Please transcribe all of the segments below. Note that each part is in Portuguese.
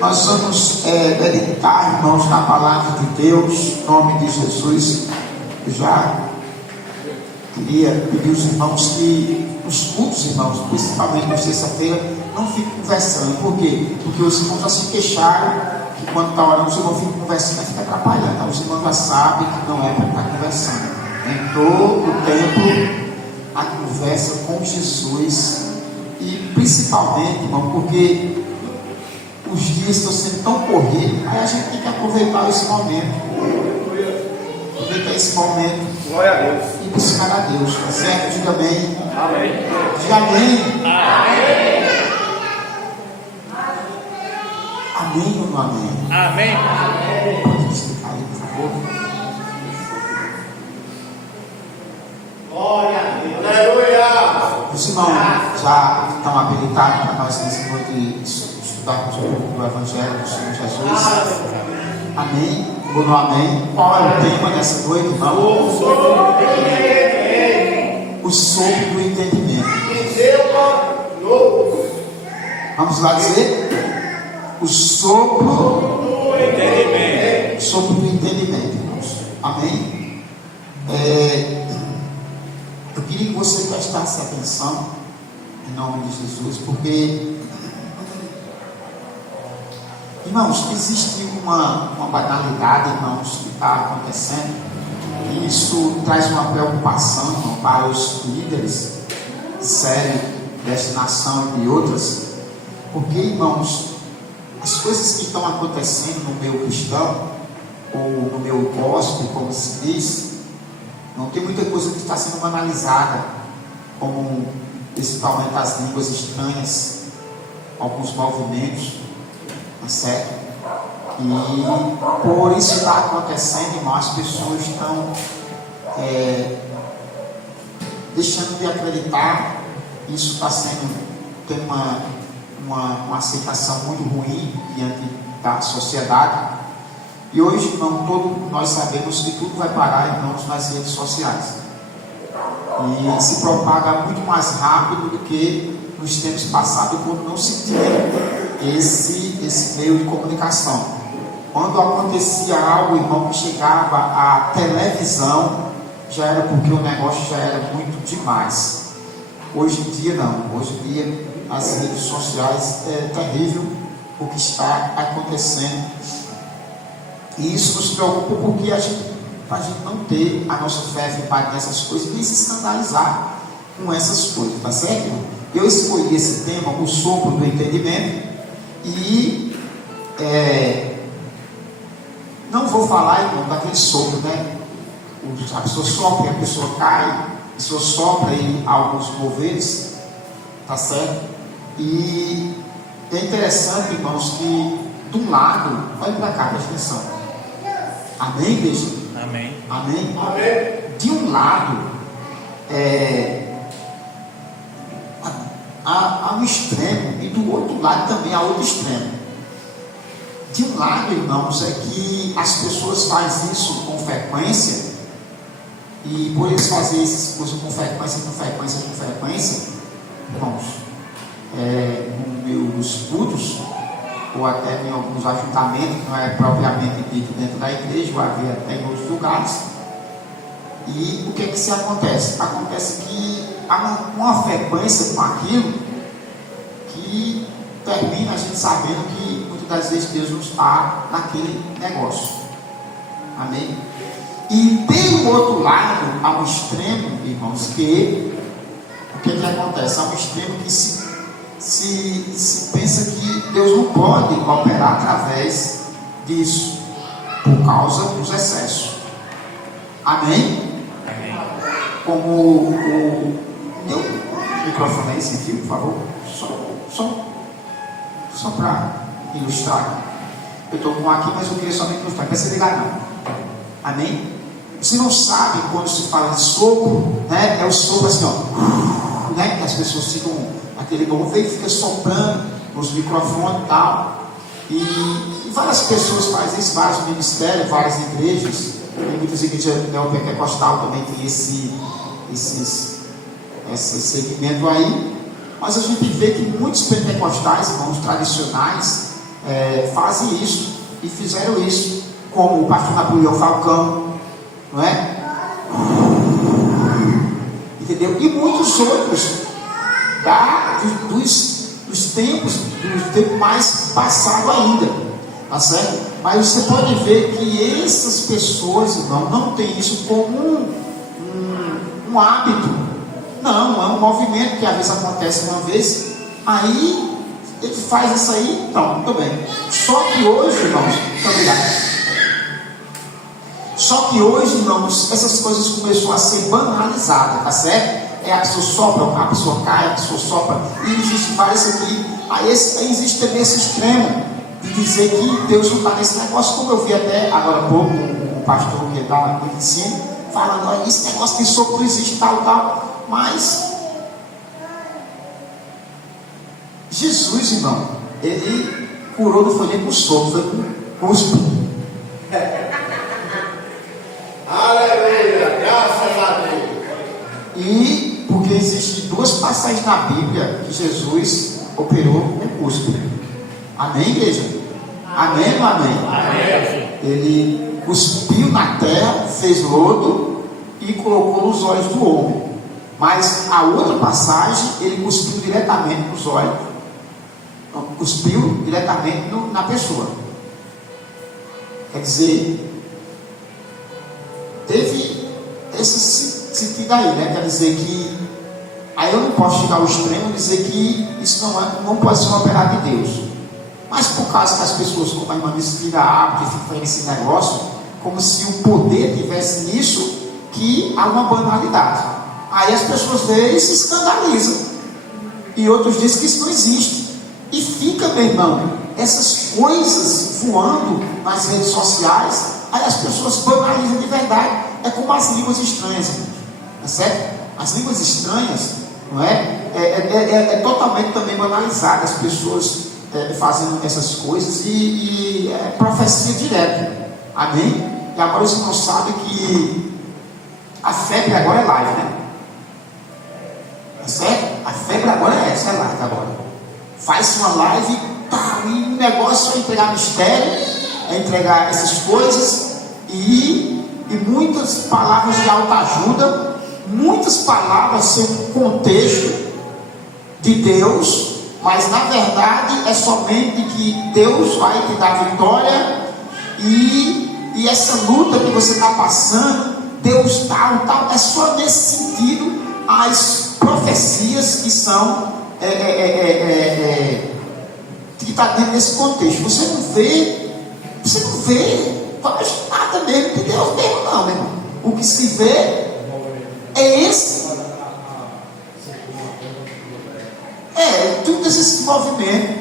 Nós vamos meditar, irmãos, na palavra de Deus, em nome de Jesus. Eu já queria pedir aos irmãos que os cultos, irmãos, principalmente na sexta-feira, não fiquem conversando. Por quê? Porque os irmãos já se queixaram que quando está orando, os irmãos ficam conversando e fica atrapalhando. Então, os irmãos já sabem que não é para estar conversando. Em todo o tempo, a conversa com Jesus. E principalmente, irmão, porque os dias estão sendo tão corridos, aí a gente tem que aproveitar esse momento. Aproveitar esse momento. Glória a Deus. E buscar a Deus, tá certo? Diga amém. Amém. Diga amém. Amém. Amém ou não amém? Amém. Pode explicar aí, por favor? Glória a Deus. Aleluia. Os irmãos já estão habilitados para nós nesse noite estudarmos um pouco do Evangelho do Senhor Jesus. Amém? Ou não amém? Qual é o tema dessa noite, irmão? O sopro do entendimento. Vamos lá dizer? O sopro do entendimento. Sopro do entendimento, irmãos. Amém? Eu queria que você prestasse atenção em nome de Jesus, porque, irmãos, existe uma banalidade, irmãos, que está acontecendo, e isso traz uma preocupação, irmão, para os líderes sérios desta nação e de outras, porque, irmãos, as coisas que estão acontecendo no meio cristão, ou no meio gospel, como se diz, não tem muita coisa que está sendo banalizada, como principalmente as línguas estranhas, alguns movimentos, tá certo? E por isso está acontecendo, irmão, as pessoas estão deixando de acreditar. Isso está tem uma aceitação muito ruim diante da sociedade. E hoje, irmão, nós sabemos que tudo vai parar, irmãos, nas redes sociais. E se propaga muito mais rápido do que nos tempos passados, quando não se tinha esse meio de comunicação. Quando acontecia algo, irmão, que chegava à televisão, já era porque o negócio já era muito demais. Hoje em dia não. Hoje em dia as redes sociais é terrível o que está acontecendo. E isso nos preocupa porque a gente não ter a nossa fé firmada nessas coisas, nem se escandalizar com essas coisas, tá certo, irmão? Eu escolhi esse tema, o sopro do entendimento, e não vou falar, irmão, daquele sopro, né? A pessoa sopra, a pessoa cai, a pessoa sopra e alguns moveres, tá certo? E é interessante, irmãos, que de um lado, olha para cá, presta atenção. Amém, igreja? Amém. Amém? Amém. De um lado, há um extremo, e do outro lado também há outro extremo. De um lado, irmãos, é que as pessoas fazem isso com frequência, e por eles fazerem essas coisas com frequência, irmãos, nos cultos, ou até em alguns ajuntamentos, que não é propriamente dito dentro da igreja, ou havia até em outros lugares. E o que é que se acontece? Acontece que há uma frequência com aquilo que termina a gente sabendo que muitas das vezes Deus não está naquele negócio. Amém? E pelo outro lado, há um extremo, irmãos, que o que acontece? Há um extremo que se pensa que Deus não pode operar através disso, por causa dos excessos. Amém? Amém. Como o microfone aí, sem fio, por favor. Só para ilustrar. Eu estou com um aqui, mas eu queria somente ilustrar. Não precisa ligar, não. Amém? Você não sabe quando se fala de sopro, né? É o sopro assim, ó, né? Que as pessoas ficam, aquele movimento fica soprando nos microfones e tal. E várias pessoas fazem isso, vários ministérios, várias igrejas. E muitas igrejas neopentecostal também tem esse segmento aí. Mas a gente vê que muitos pentecostais, irmãos tradicionais, fazem isso e fizeram isso, como o pastor Napoleão Falcão, não é? Entendeu? E muitos outros dos tempos mais passados ainda, tá certo? Mas você pode ver que essas pessoas, irmão, não tem isso como um hábito. Não, é um movimento que às vezes acontece uma vez, aí ele faz isso aí, então, muito bem. Só que hoje, irmãos, muito obrigado. Só que hoje, irmãos, essas coisas começaram a ser banalizadas, tá certo? A pessoa sopra, a pessoa cai, a pessoa sopra, e existe vários aqui. Aí existe também esse extremo de dizer que Deus não está nesse negócio, como eu vi até agora há pouco o pastor que dá muito ensino, falando, olha, esse negócio de sopro não existe, tal, mas Jesus, irmão, ele curou, não foi nem com sopro, foi com cuspe. Aleluia, graças a Deus. E porque existem duas passagens na Bíblia que Jesus operou com cuspe. Amém, igreja? Amém ou amém? Amém. Ele cuspiu na terra, fez lodo e colocou nos olhos do homem. Mas a outra passagem, ele cuspiu diretamente nos olhos. Não, cuspiu diretamente na pessoa. Quer dizer, teve esse sentido aí, né? Quer dizer que aí eu não posso chegar ao extremo e dizer que isso não pode ser uma operada de Deus. Mas por causa que as pessoas, como a irmã disse, tira hábito e fica nesse negócio, como se o poder tivesse nisso, que há uma banalidade. Aí as pessoas veem e se escandalizam. E outros dizem que isso não existe. E fica, meu irmão, essas coisas voando nas redes sociais, aí as pessoas banalizam de verdade. É como as línguas estranhas, tá certo? As línguas estranhas, não é totalmente também banalizada, as pessoas fazendo essas coisas e é profecia direto. Amém? E agora os irmãos sabem que a febre agora é live, né? Tá certo? A febre agora é essa, é live agora. Faz uma live, tá, e o negócio é entregar mistério, é entregar essas coisas e muitas palavras de autoajuda, muitas palavras sem contexto de Deus, mas na verdade é somente que Deus vai te dar vitória e essa luta que você está passando, Deus tal, é só nesse sentido as profecias que são que está dentro desse contexto. Você não vê quase nada mesmo de Deus mesmo, não, meu irmão. O que se vê é esse. Tudo esse movimento,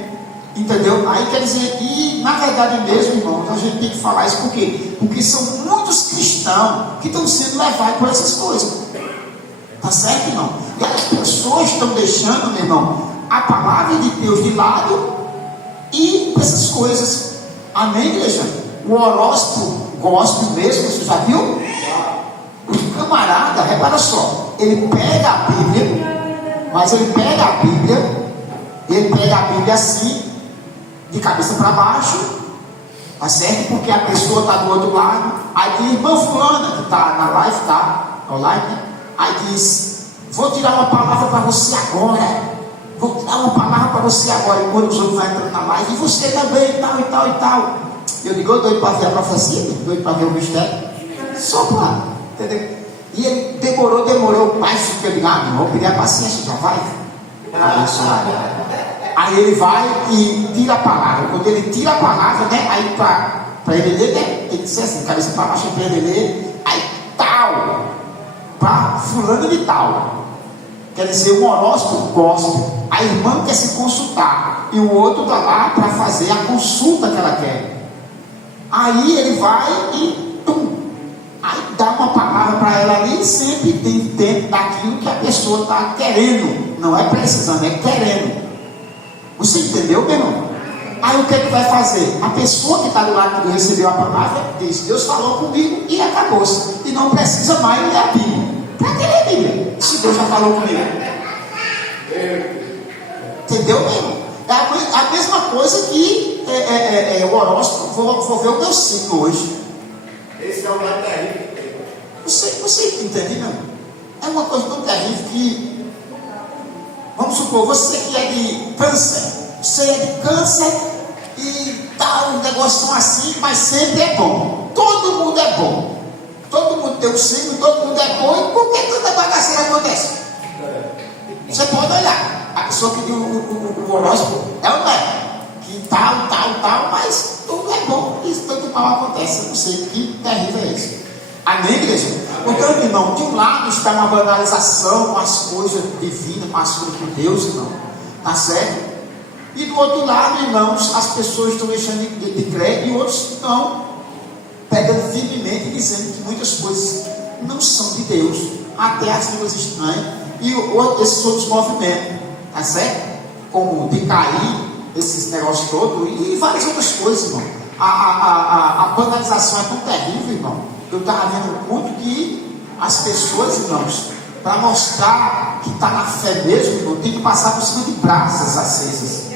entendeu? Aí quer dizer que, na verdade mesmo, irmão, a gente tem que falar isso por quê? Porque são muitos cristãos que estão sendo levados por essas coisas. Tá certo, irmão? E as pessoas estão deixando, meu irmão, a palavra de Deus de lado e essas coisas. Amém, igreja? O horóscopo gospel mesmo, você já viu? O camarada, repara só, ele pega a Bíblia, mas ele pega a Bíblia assim, de cabeça para baixo, tá certo? Porque a pessoa está do outro lado, aí tem irmã fulana, que está na live, tá? Online, né? Aí diz, vou tirar uma palavra para você agora, vou dar uma palavra para você agora, e quando os outros vão entrando na live, e você também, e tal. Eu digo, eu doido para ver a profecia, doido para ver o mistério, só para, entendeu? E ele demorou, mas fica ligado, não vou pedir a paciência, já vai. Aí ele vai e tira a palavra. Quando ele tira a palavra, né? Aí para ele ler, né? Tem que ser assim, cabeça para baixo para ele ler. Aí tal, para fulano de tal. Quer dizer, um horóscopo gospel. A irmã quer se consultar e o outro está lá para fazer a consulta que ela quer. Aí ele vai e aí dá uma palavra para ela ali, sempre tem dentro daquilo que a pessoa está querendo, não é precisando, é querendo. Você entendeu, meu irmão? Aí o que é que vai fazer? A pessoa que está do lado que recebeu a palavra diz, Deus falou comigo e acabou-se. E não precisa mais ler a Bíblia. Para que ler a Bíblia? Se Deus já falou comigo. Entendeu, meu irmão? É a mesma coisa que o horóscopo. Vou ver o meu signo hoje. Esse é o mais terrível. Você entende, não? É uma coisa tão terrível que, vamos supor, você que é de câncer, e tá um negócio assim, mas sempre é bom. Todo mundo é bom. Todo mundo tem um signo, todo mundo é bom. E por que tanta bagaceira acontece? Você pode olhar. A pessoa que deu o horóscopo é o médico. Que tal, mas tudo é bom. E tanto mal acontece. Eu não sei que terrível é isso. Amém, igreja? Portanto, irmão, de um lado está uma banalização com as coisas divinas, com as coisas de Deus, irmão. Tá certo? E do outro lado, irmãos, as pessoas estão deixando de crer e outros estão pegando firmemente e dizendo que muitas coisas não são de Deus, até as línguas estranhas e esses outros movimentos, tá certo? Como de cair, esses negócios todos e várias outras coisas, irmão. A banalização é tão terrível, irmão. Eu estava vendo um culto que as pessoas, irmãos, para mostrar que está na fé mesmo, irmão, tem que passar por cima de brasas acesas.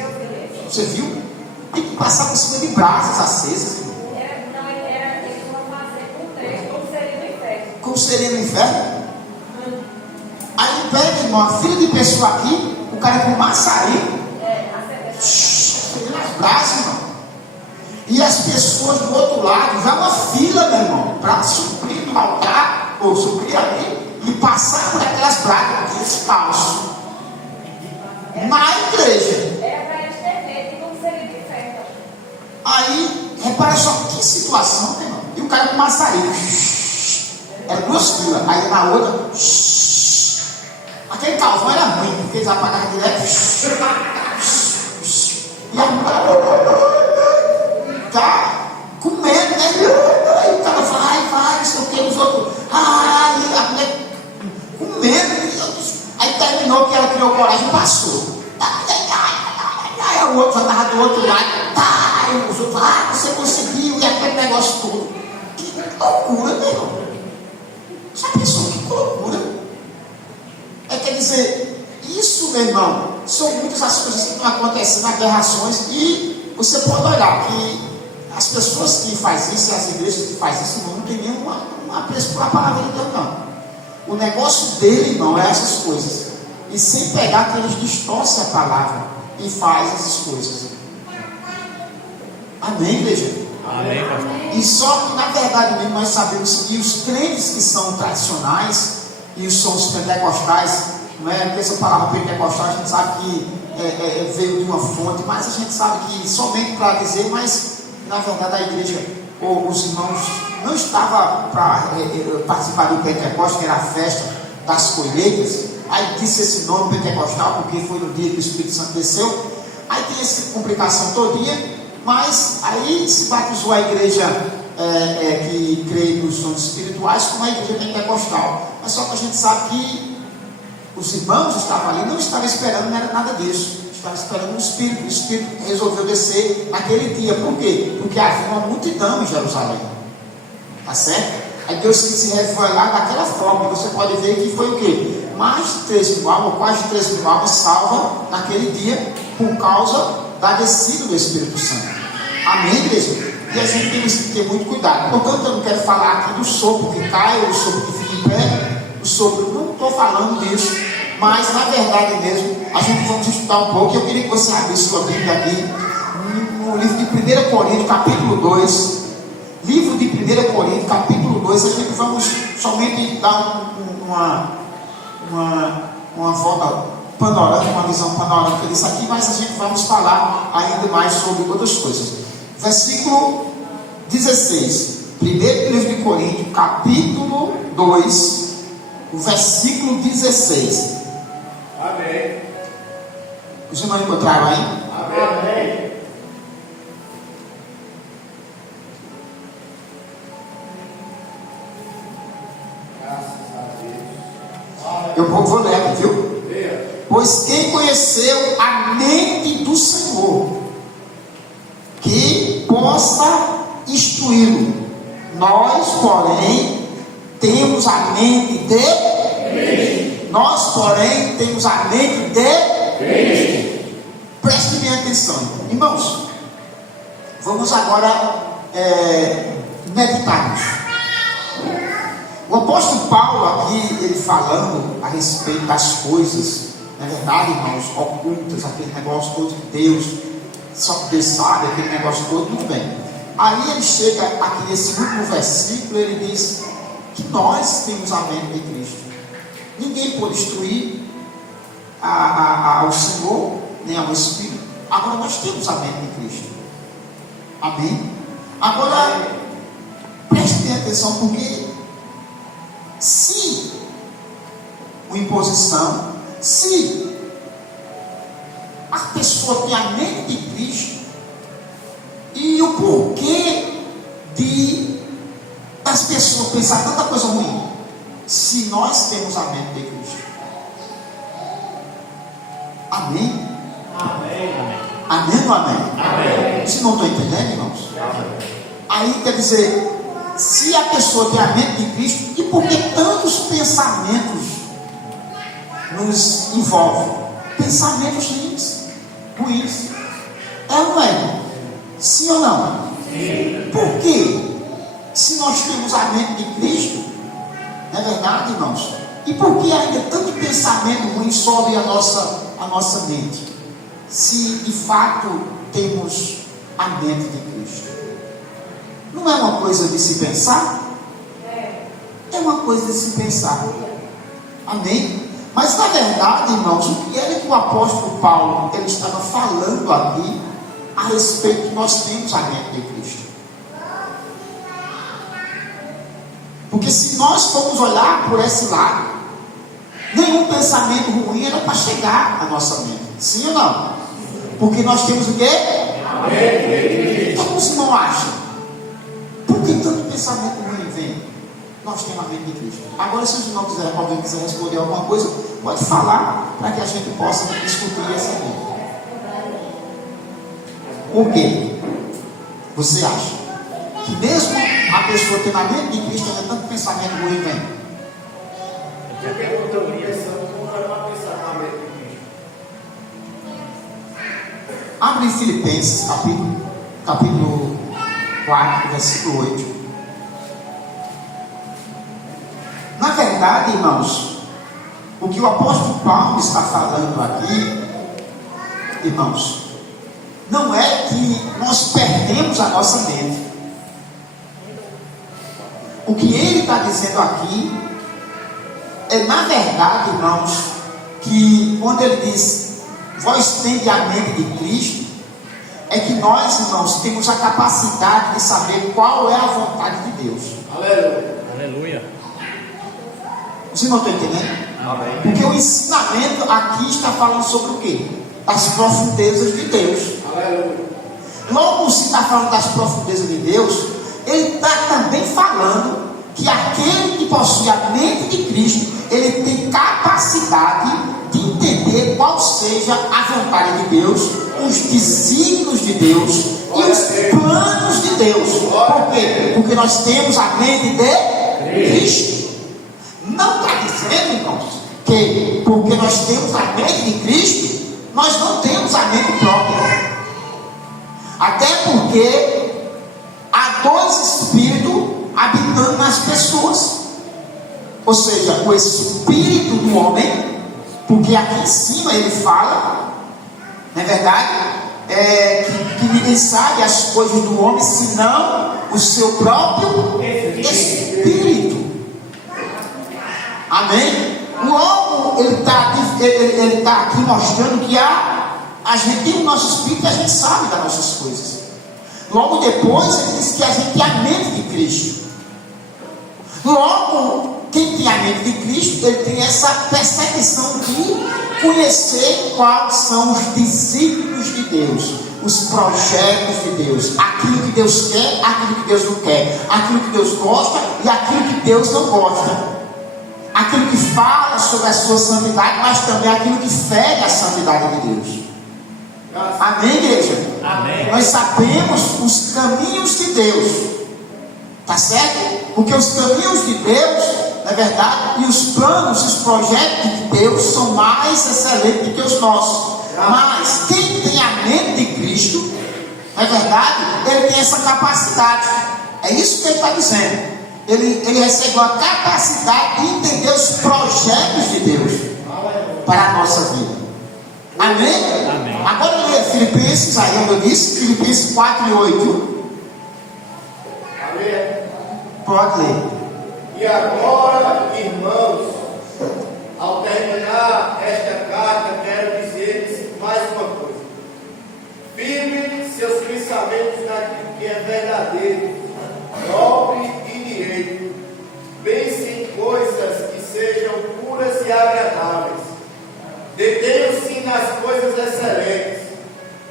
Você viu? Tem que passar por cima de brasas acesas, irmão. Como seria no inferno? Aí pega, irmão, a filha de pessoa aqui, o cara com maçarico, nas brasas, irmão. E as pessoas do outro lado, já uma fila, meu irmão, para suprir do altar, ou suprir ali, e passar por aquelas brasas, aqueles falsos. Na igreja. Aí, repara só que situação, meu irmão. E o cara com maçarico. Era duas filas, aí na outra, aquele calvão era ruim, porque eles apagavam direto, e a mulher tá com medo, né? Aí o cara vai, não sei o que, os outros, e a mulher com medo, aí terminou que ela criou coragem e passou. Aí o outro já estava do outro lado, e os outros, você conseguiu, e aquele negócio todo. Que loucura, meu irmão. Já pensou que loucura? Quer dizer, isso, meu irmão, são muitas as coisas que estão acontecendo, aberrações, e você pode olhar que as pessoas que fazem isso, as igrejas que fazem isso, não tem nenhuma apreço por a palavra de Deus, não. O negócio dele, irmão, é essas coisas. E sem pegar que eles distorcem a palavra e fazem essas coisas. Amém, igreja? Amém, pastor. E só que na verdade mesmo nós sabemos que os crentes que são tradicionais e são os pentecostais, não é? Porque essa palavra pentecostal a gente sabe que veio de uma fonte, mas a gente sabe que somente para dizer, mas na verdade a igreja, ou os irmãos não estavam para participar do Pentecostes, que era a festa das colheitas. Aí disse esse nome pentecostal porque foi no dia que o Espírito Santo desceu. Aí tem essa complicação todinha. Mas aí se batizou a igreja que crê nos dons espirituais como a igreja pentecostal. Mas só que a gente sabe que os irmãos estavam ali, não estavam esperando nada disso. Estavam esperando o Espírito. O Espírito resolveu descer naquele dia. Por quê? Porque havia uma multidão em Jerusalém. Tá certo? Aí Deus quis se revelar daquela forma. Você pode ver que foi o quê? Mais de 3.000 almas, quase 3.000 almas salvas naquele dia por causa da descida do Espírito Santo. Amém, igreja? E a gente tem que ter muito cuidado. Portanto, eu não quero falar aqui do sopro que cai, ou do sopro que fica em pé, o sopro, não estou falando disso, mas na verdade mesmo, a gente vamos estudar um pouco. Eu queria que você abrisse sua Bíblia aqui, no livro de 1 Coríntios, capítulo 2. Livro de 1 Coríntios, capítulo 2, a gente vamos somente dar uma volta panorâmica, uma visão panorâmica disso aqui, mas a gente vamos falar ainda mais sobre outras coisas. Versículo 16, primeiro livro de Coríntios, capítulo 2, o versículo 16. Amém. Os irmãos encontraram aí? Amém. Eu vou ler aqui, viu? Pois quem conheceu a mente do Senhor, que possa instruí-lo. Nós, porém, temos a mente de Cristo. Nós, porém, temos a mente de Cristo. Preste bem atenção, irmãos. Vamos agora meditar nisso. O apóstolo Paulo aqui, ele falando a respeito das coisas, na verdade, irmãos, ocultas, aquele negócio todo de Deus, só que Deus sabe, aquele negócio todo, muito bem. Aí ele chega aqui nesse último versículo, ele diz que nós temos a mente de Cristo. Ninguém pode destruir ao Senhor, nem ao Espírito. Agora nós temos a mente de Cristo. Amém? Agora, prestem atenção, porque se uma imposição, se a pessoa tem a mente de Cristo, e o porquê das pessoas pensar tanta coisa ruim, se nós temos a mente de Cristo. Amém? Amém. Amém ou amém? Amém. Vocês não estão entendendo, irmãos? Amém. Aí quer dizer, se a pessoa tem a mente de Cristo, e por que tantos pensamentos nos envolvem? Pensamentos ruins. É ou não é? Sim ou não? Sim. Por quê? Se nós temos a mente de Cristo, não é verdade, irmãos? E por que ainda tanto pensamento ruim sobe a nossa mente? Se de fato temos a mente de Cristo. Não é uma coisa de se pensar? É uma coisa de se pensar. Amém? Mas na verdade, irmãos, o que era que o apóstolo Paulo ele estava falando aqui a respeito que nós temos a mente de Cristo? Porque se nós formos olhar por esse lado, nenhum pensamento ruim era para chegar à nossa mente. Sim ou não? Porque nós temos o quê? Como os irmãos acham? Por que tanto pensamento ruim vem? Nós temos a mente de Cristo. Agora, se os irmãos quiserem, alguém quiser responder alguma coisa, pode falar para que a gente possa discutir essa mente. Por quê? Você acha que mesmo a pessoa tendo a mente de Cristo, ainda tanto pensamento ruim vem? Eu estou pensando como era uma pensar na mente de Cristo. Abre em Filipenses, capítulo 4, versículo 8. Na verdade, irmãos, o que o apóstolo Paulo está falando aqui, irmãos, não é que nós perdemos a nossa mente. O que ele está dizendo aqui é, na verdade, irmãos, que quando ele diz vós tendes a mente de Cristo, é que nós, irmãos, temos a capacidade de saber qual é a vontade de Deus. Aleluia. Vocês não estão entendendo? Amém. Porque o ensinamento aqui está falando sobre o quê? Das profundezas de Deus. Aleluia. Logo, se está falando das profundezas de Deus, ele está também falando que aquele que possui a mente de Cristo, ele tem capacidade de entender qual seja a vontade de Deus, os desígnios de Deus e os planos de Deus. Por quê? Porque nós temos a mente de Cristo. Não está dizendo, irmãos, que porque nós temos a mente de Cristo, nós não temos a mente própria. Até porque há dois espíritos habitando nas pessoas. Ou seja, o espírito do homem, porque aqui em cima ele fala, não é verdade? Que ninguém sabe as coisas do homem senão o seu próprio espírito. Amém? Logo, ele está aqui mostrando que a gente tem o nosso espírito e a gente sabe das nossas coisas. Logo depois, ele diz que a gente tem a mente de Cristo. Logo, quem tem a mente de Cristo, ele tem essa percepção de conhecer quais são os desígnios de Deus, os projetos de Deus, aquilo que Deus quer, aquilo que Deus não quer, aquilo que Deus gosta e aquilo que Deus não gosta. Aquilo que fala sobre a sua santidade, mas também aquilo que fere a santidade de Deus. Amém, igreja? Amém. Nós sabemos os caminhos de Deus, tá certo? Porque os caminhos de Deus, na verdade, e os planos, os projetos de Deus são mais excelentes do que os nossos. Mas quem tem a mente de Cristo, não é verdade? Ele tem essa capacidade. É isso que ele está dizendo. Ele recebeu a capacidade de entender os projetos de Deus para a nossa vida. Amém? Amém. Agora leia Filipenses, aí onde eu disse, Filipenses 4 e 8. Amém. Pode ler. E agora, irmãos, ao terminar esta carta, quero dizer-lhes mais uma coisa. Firme seus pensamentos naquilo que é verdadeiro, nobre e direito. Pense em coisas que sejam puras e agradáveis. Detenham-se nas coisas excelentes.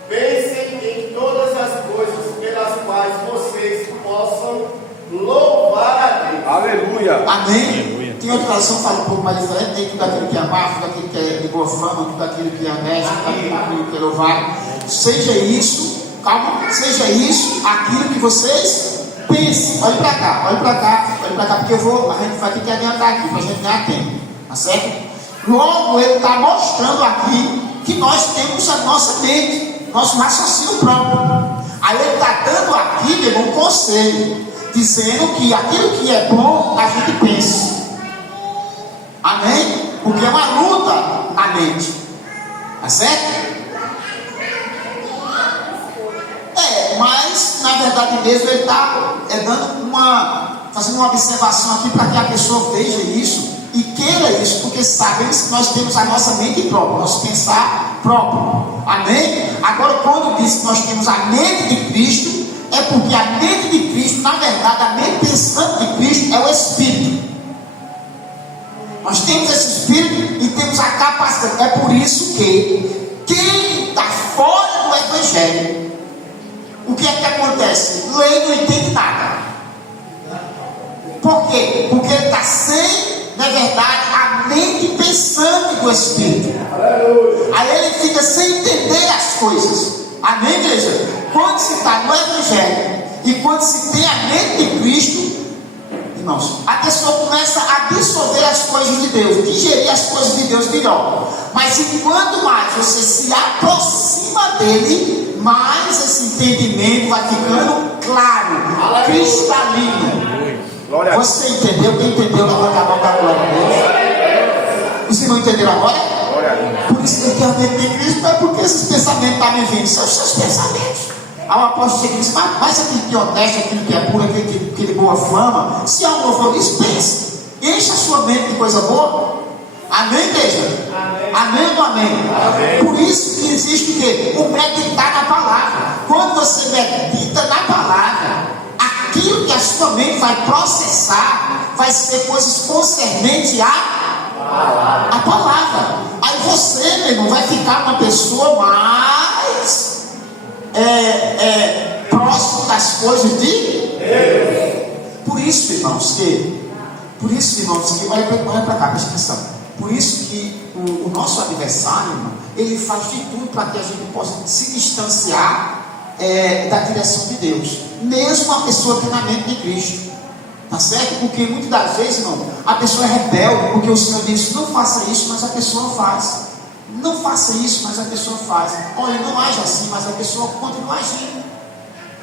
Pensem em todas as coisas pelas quais vocês possam louvar a Deus. Aleluia. Amém? Aleluia. Tem outra tradução que fala um pouco mais diferente. Tem tudo aquilo que é amado, tudo aquilo que é de boa fama, tudo aquilo que é honesto, tudo aquilo que é louvado. Seja isso, calma, seja isso aquilo que vocês pensem. Olhe para cá, olhe para cá, olhe para cá, porque a gente vai ter que adiantar aqui, para a gente ganhar tempo, tá certo? Logo, ele está mostrando aqui que nós temos a nossa mente, nosso raciocínio próprio. Aí ele está dando aqui, meu irmão, um conselho, dizendo que aquilo que é bom, a gente pensa. Amém? Porque é uma luta na mente. Tá certo? Mas na verdade mesmo ele está fazendo uma observação aqui para que a pessoa veja isso e queira isso, porque sabemos que nós temos a nossa mente própria, nosso pensar próprio. Amém? Agora, quando diz que nós temos a mente de Cristo, é porque a mente de Cristo, na verdade, a mente pensante de Cristo é o Espírito. Nós temos esse Espírito e temos a capacidade. É por isso que quem está fora do Evangelho, o que é que acontece? Lê e não entende nada. Por quê? Porque ele está sem, na verdade, a mente pensante do Espírito. Aí ele fica sem entender as coisas. Amém, igreja? Quando se está no Evangelho e quando se tem a mente de Cristo, irmãos, a pessoa começa a absorver as coisas de Deus, digerir as coisas de Deus melhor. Mas enquanto mais você se aproxima dele, mais esse entendimento vai ficando claro, cristalino. Você entendeu? Quem entendeu? Levanta a mão da glória a Deus. Vocês não entenderam agora? Por isso que eu tenho a mente de Cristo, não é porque esses pensamentos estão me vindo, são os seus pensamentos. Aí o apóstolo diz: mas aquilo que é honesto, aquilo que é puro, aquilo que é de boa fama, se há um louvor disso, pense. Encha a sua mente de coisa boa. Amém, igreja? Amém ou não amém? Amém? Por isso que existe o quê? O meditar na palavra. Quando você medita na palavra, aquilo que a sua mente vai processar vai ser coisas concernentes a palavra. Aí você, meu irmão, vai ficar uma pessoa mais próximo das coisas de Deus. Por isso, irmãos, que olha para cá, presta atenção. Por isso que o nosso adversário, irmão, ele faz de tudo para que a gente possa se distanciar da direção de Deus, mesmo a pessoa plenamente de Cristo. Tá certo? Porque muitas das vezes, irmão, a pessoa é rebelde, porque o Senhor disse: não faça isso, mas a pessoa faz. Não faça isso, mas a pessoa faz. Olha, não age assim, mas a pessoa continua agindo.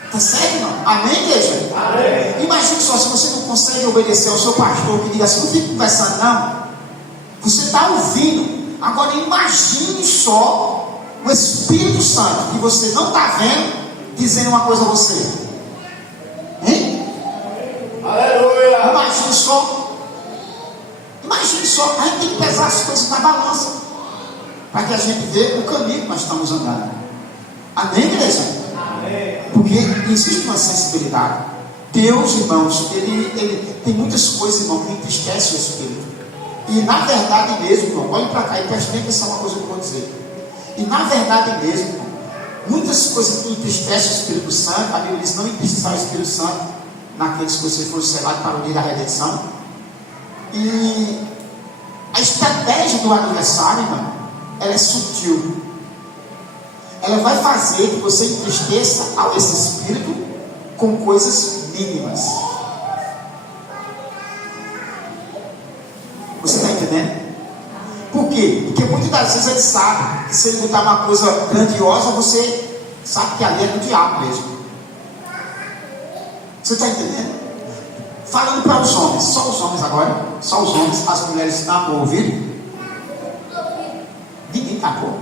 Tá certo, irmão? Amém, igreja? Amém. Imagine só, se você não consegue obedecer ao seu pastor que diga assim: não fique conversando, não. Você está ouvindo. Agora imagine só o Espírito Santo, que você não está vendo, dizendo uma coisa a você. Hein? Aleluia. Imagine só. A gente tem que pesar as coisas na balança, para que a gente veja o caminho que nós estamos andando. Amém, igreja? Amém. Porque existe uma sensibilidade. Deus, irmãos, ele tem muitas coisas, irmão, que entristece o Espírito. E na verdade mesmo, irmão, olhe para cá e preste atenção uma coisa que eu vou dizer. E na verdade mesmo, irmão, muitas coisas que entristecem o Espírito Santo, a Bíblia diz: não entristeçam o Espírito Santo naqueles que vocês foram selados para o dia da redenção. E a estratégia do adversário, irmão, ela é sutil. Ela vai fazer que você entristeça esse Espírito com coisas mínimas. Você está entendendo? Por quê? Porque muitas muitas das vezes ele sabe que se ele botar uma coisa grandiosa, você sabe que ali é do diabo mesmo. Você está entendendo? Falando para os homens, só os homens agora, só os homens, as mulheres estão ouvindo? Ninguém está bom.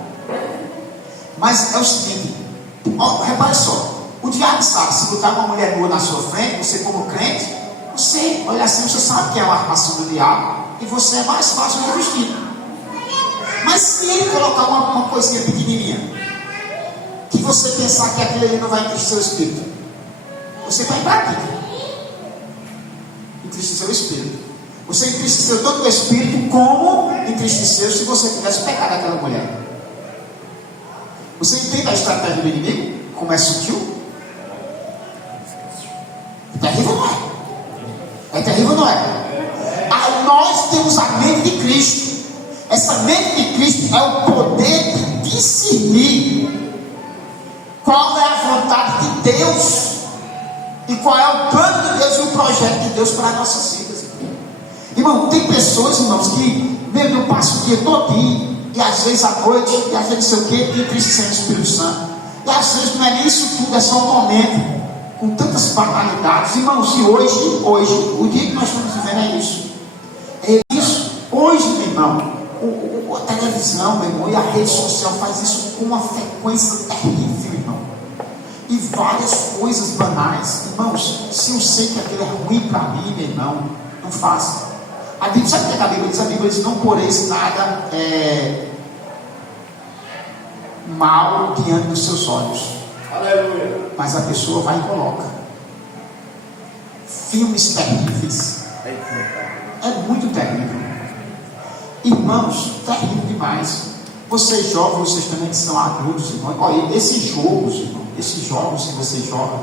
Mas é o seguinte, ó, repare só, o diabo sabe, se botar uma mulher nua na sua frente, você como crente, você olha assim, você sabe que é uma armação do diabo, e você é mais fácil de vestir. Mas se ele colocar uma coisinha pequenininha, que você pensar que aquilo ali não vai entristecer o espírito, você vai em prática. Entristeceu o espírito. Você entristeceu todo o espírito, como entristeceu se você tivesse pecado aquela mulher. Você entende a estratégia do inimigo? Como é sutil? É terrível, não é? É terrível, não é? Aí nós temos a mente de Cristo. Essa mente de Cristo é o poder de discernir qual é a vontade de Deus e qual é o plano de Deus e o projeto de Deus para as nossas vidas. Irmão, tem pessoas, irmãos, que mesmo passam o dia todinho, e às vezes à noite, e às vezes não sei o que, entristecendo o Espírito Santo. E às vezes não é nem isso tudo, é só um momento, com tantas banalidades. Irmãos, e hoje, o dia que nós estamos vivendo é isso. É isso. Hoje, meu irmão, a televisão, meu irmão, e a rede social faz isso com uma frequência terrível, irmão. E várias coisas banais. Irmãos, se eu sei que aquilo é ruim para mim, meu irmão, não faça. A Bíblia, sabe o que a Bíblia diz? A Bíblia diz: não poreis nada mal diante dos seus olhos. Aleluia. Mas a pessoa vai e coloca filmes terríveis. É muito terrível. Irmãos, terrível demais. Vocês jogam, vocês também que são adultos, irmão. Olha, esses jogos que vocês jogam,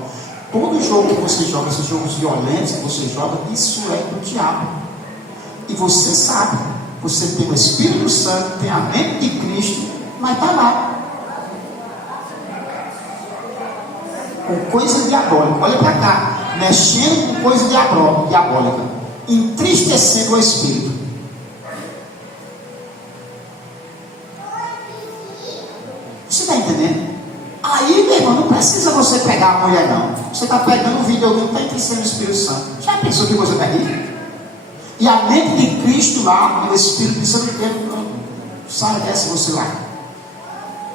todo jogo que você joga, esses jogos violentos que você joga, isso é do diabo. E você sabe, você tem o Espírito Santo, tem a mente de Cristo, mas está lá com coisa diabólica. Olha para cá, mexendo com coisa diabólica, entristecendo o Espírito. Você está entendendo? Aí, meu irmão, não precisa você pegar a mulher, não. Você está pegando o vídeo, alguém está entristecendo o Espírito Santo. Já pensou que você está aí? E a mente de Cristo lá, o Espírito de Santo, sai dessa você lá.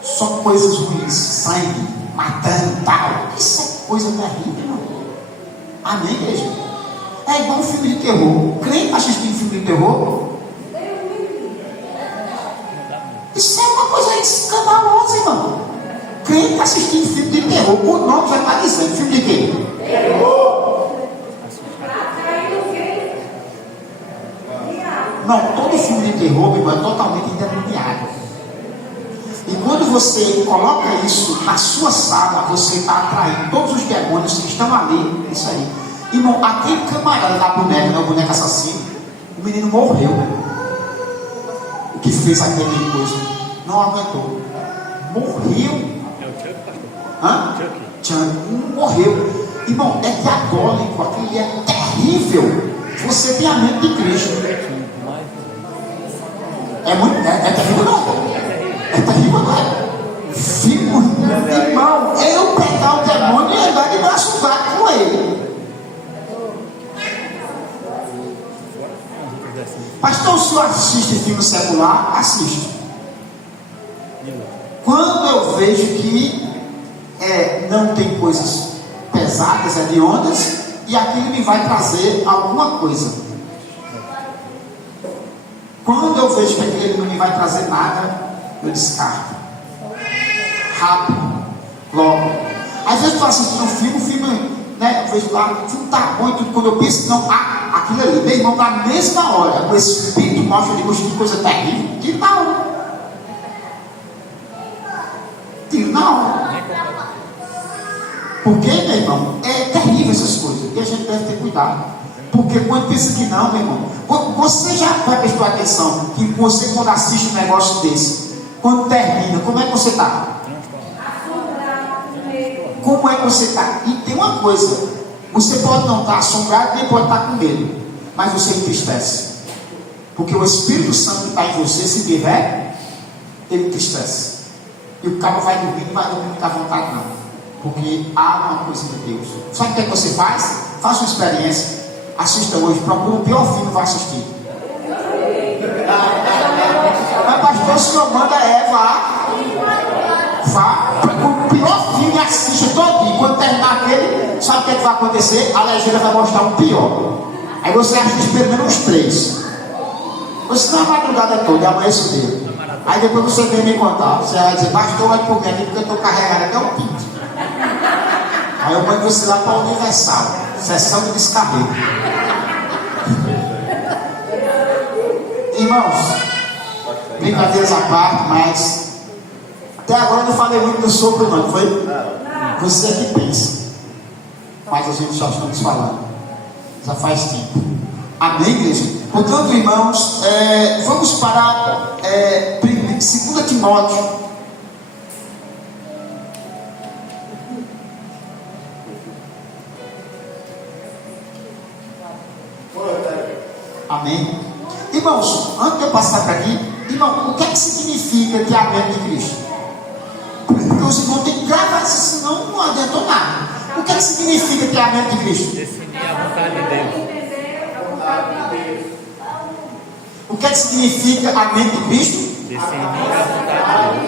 Só coisas ruins, sangue, matando, tal. Isso é coisa terrível, irmão. Amém, igreja? É igual um filme de terror. Crente assistindo filme de terror? Isso é uma coisa escandalosa, irmão. Crente assistindo filme de terror, o nome já está dizendo. Filme de quê? Terror. Não, todo filme de terror, meu irmão, é totalmente endemoniado. E quando você coloca isso na sua sala, você está atraindo todos os demônios que estão ali. Isso aí. Irmão, aquele camarada da boneca, né, o boneco assassino, o menino morreu, né? O que fez aquele coisa, não aguentou. Morreu. Hã? Chuck. Morreu. Irmão, é diabólico, aquele é terrível. Você tem a mente de Cristo. É terrível, não? É terrível, não é? Fico, irmão, eu pegar o demônio e andar de braço dado com ele. Pastor, o senhor assiste filme secular? Assiste. Quando eu vejo que não tem coisas pesadas, hediondas, e aquilo me vai trazer alguma coisa. Quando eu vejo que aquilo não me vai trazer nada, eu descarto. Rápido. Logo. Às vezes eu estou assistindo um filme, né? Eu vejo lá, o filme está bom e tudo. Quando eu penso, não, aquilo ali, meu irmão, na mesma hora, o Espírito mostra ali, que coisa terrível. Tiro na hora. Tiro na hora. Porque, meu irmão, é terrível essas coisas. E a gente deve ter cuidado. Porque quando pensa que não, meu irmão, você já vai prestar atenção que você, quando assiste um negócio desse, quando termina, como é que você está? Como é que você está? E tem uma coisa, você pode não estar assombrado, nem pode estar com medo, mas você entristece. Porque o Espírito Santo que está em você, se tiver, ele entristece. E o cabo vai dormir, não vai dormir com vontade não. Porque há uma coisa de Deus. Sabe o que é que você faz? Faça uma experiência. Assista hoje, procura o pior filme e vai assistir. Mas pastor, o senhor manda vá, procura o pior filme e assista todo dia. Quando terminar aquele, sabe o que é que vai acontecer? A legenda vai mostrar um pior. Aí você assiste pelo menos uns 3. Você não é a madrugada toda, é amanhece dele. Aí depois você vem me contar. Você vai dizer, pastor, vai por mim aqui porque eu estou carregado até o pinto. Aí eu mando você lá para a Universal, sessão de descarrego. Irmãos, brincadeiras à parte, mas até agora eu não falei muito do sopro não, foi? Você que pensa. Mas a gente já estamos falando. Já faz tempo. Amém, igreja? Portanto, irmãos, vamos para 2 Timóteo. Amém? Irmãos, antes de eu passar para aqui, irmão, o que é que significa que é a mente de Cristo? Porque os irmãos têm que gravar isso, senão não adiantou nada. O que é que significa que é a mente de Cristo? Definir a vontade de Deus. O que é que significa a mente de Cristo? Definir a vontade de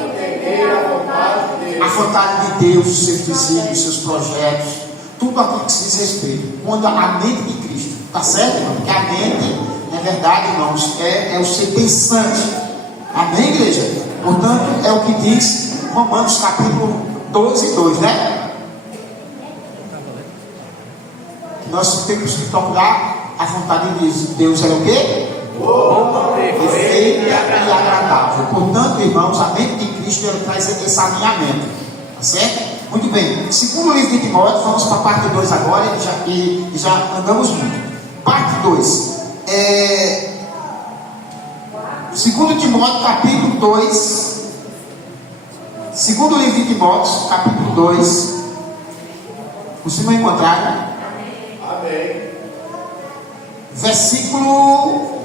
Deus. A vontade de Deus, os seus desígnios, os seus projetos, tudo aquilo que se diz respeito. Quando a mente de Cristo, tá certo, irmão? Porque a mente, na verdade, irmãos, é o ser pensante. Amém, igreja? Portanto, é o que diz Romanos capítulo 12:2, né? Nós temos que procurar a vontade de Deus. É o quê? Boa, perfeita e agradável. Portanto, irmãos, a mente de Cristo ela traz esse alinhamento. Tá certo? Muito bem. Segundo o livro de Timóteo, vamos para a parte 2 agora e já andamos muito. Parte 2. 2 Timóteo, capítulo 2. Segundo o livro de Timóteo, capítulo 2. Vocês não encontraram? Amém. Versículo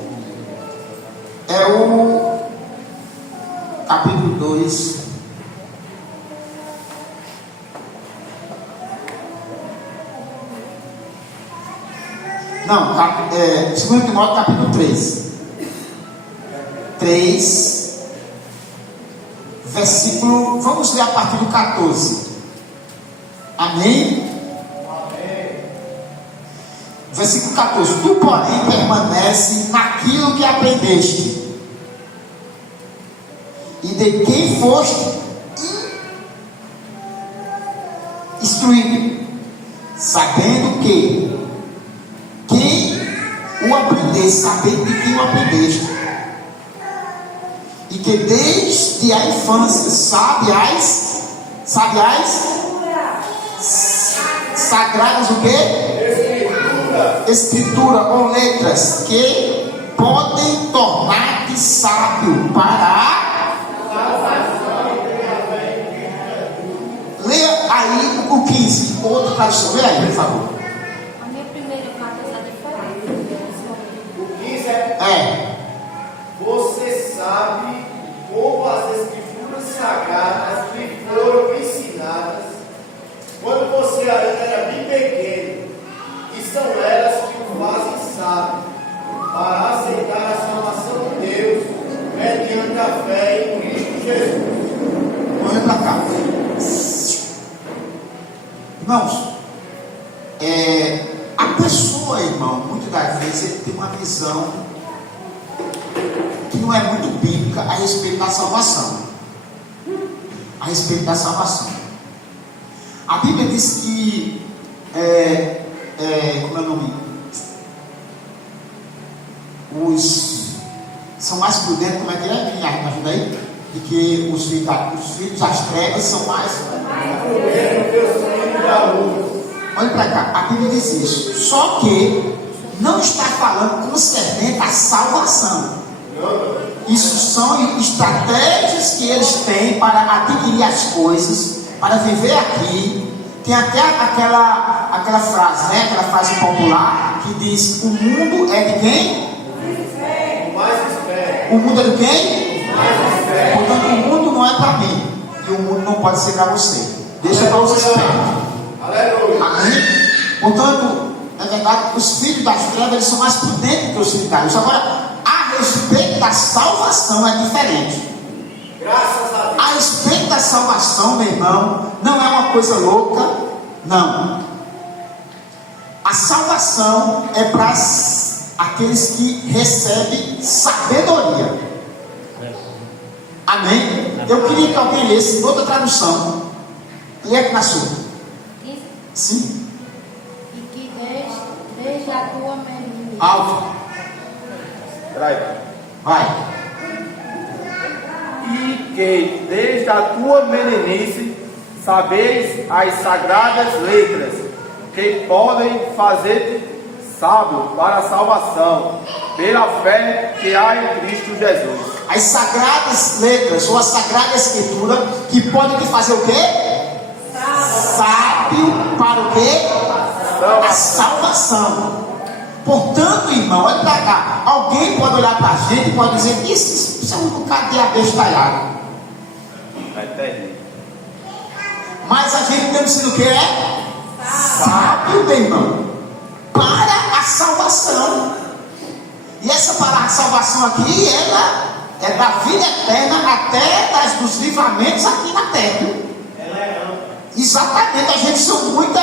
é o capítulo 2. Não, 2 Timóteo capítulo 3. 3, versículo, vamos ler a partir do 14. Amém? Versículo 14. Tu, porém, permanece naquilo que aprendeste e de quem foste instruído, sabendo que quem o aprendeste, sabendo de quem o aprendeste, e que desde a infância sabe as sagradas o quê? Escritura ou letras que podem tornar-te sábio para a leia aí o 15, outra tradução, leia aí, por favor. A minha primeira carta está diferente. O 15 é: você sabe como as escrituras sagradas lhe foram ensinadas quando você ainda era bem pequeno, e são elas que o fazem sábio para aceitar a salvação de Deus mediante a fé em Cristo Jesus. Olha para cá. Irmãos, a pessoa, irmão, muitas das vezes ele tem uma visão que não é muito bíblica a respeito da salvação. A respeito da salvação. A Bíblia diz que como é o nome? Os são mais prudentes, como é que é? Me ajuda aí? E que os filhos das trevas são mais. Olha para cá, a Bíblia diz isso. Só que não está falando concernente à salvação. Isso são estratégias que eles têm para adquirir as coisas, para viver aqui. Tem até aquela frase, né? Aquela frase popular que diz: o mundo é de quem? O mundo é de quem? Portanto, o mundo e o mundo não pode ser para você. Deixa para os espertos. Aleluia. Amém? Portanto, na verdade, os filhos das trevas eles são mais prudentes que os filhos da luz. Agora, a respeito da salvação é diferente. Graças a Deus. A respeito da salvação, meu irmão, não é uma coisa louca, não. A salvação é para aqueles que recebem sabedoria. Amém? Eu queria que alguém lesse outra tradução. E é que na sua? Diz Sim. e que desde a tua meninice. Alto. Vai. E que desde a tua meninice sabeis as sagradas letras que podem fazer sábio para a salvação pela fé que há em Cristo Jesus. As sagradas letras ou a sagrada escritura que podem te fazer o quê? Sábio para o quê? A salvação. Portanto, irmão, olha para cá. Alguém pode olhar para a gente e pode dizer que isso é um bocado de abestalhado. Mas a gente tem sido o que é? Sábio, meu irmão, para a salvação. E essa palavra salvação aqui, ela é da vida eterna até dos livramentos aqui na terra. Exatamente, a gente são muito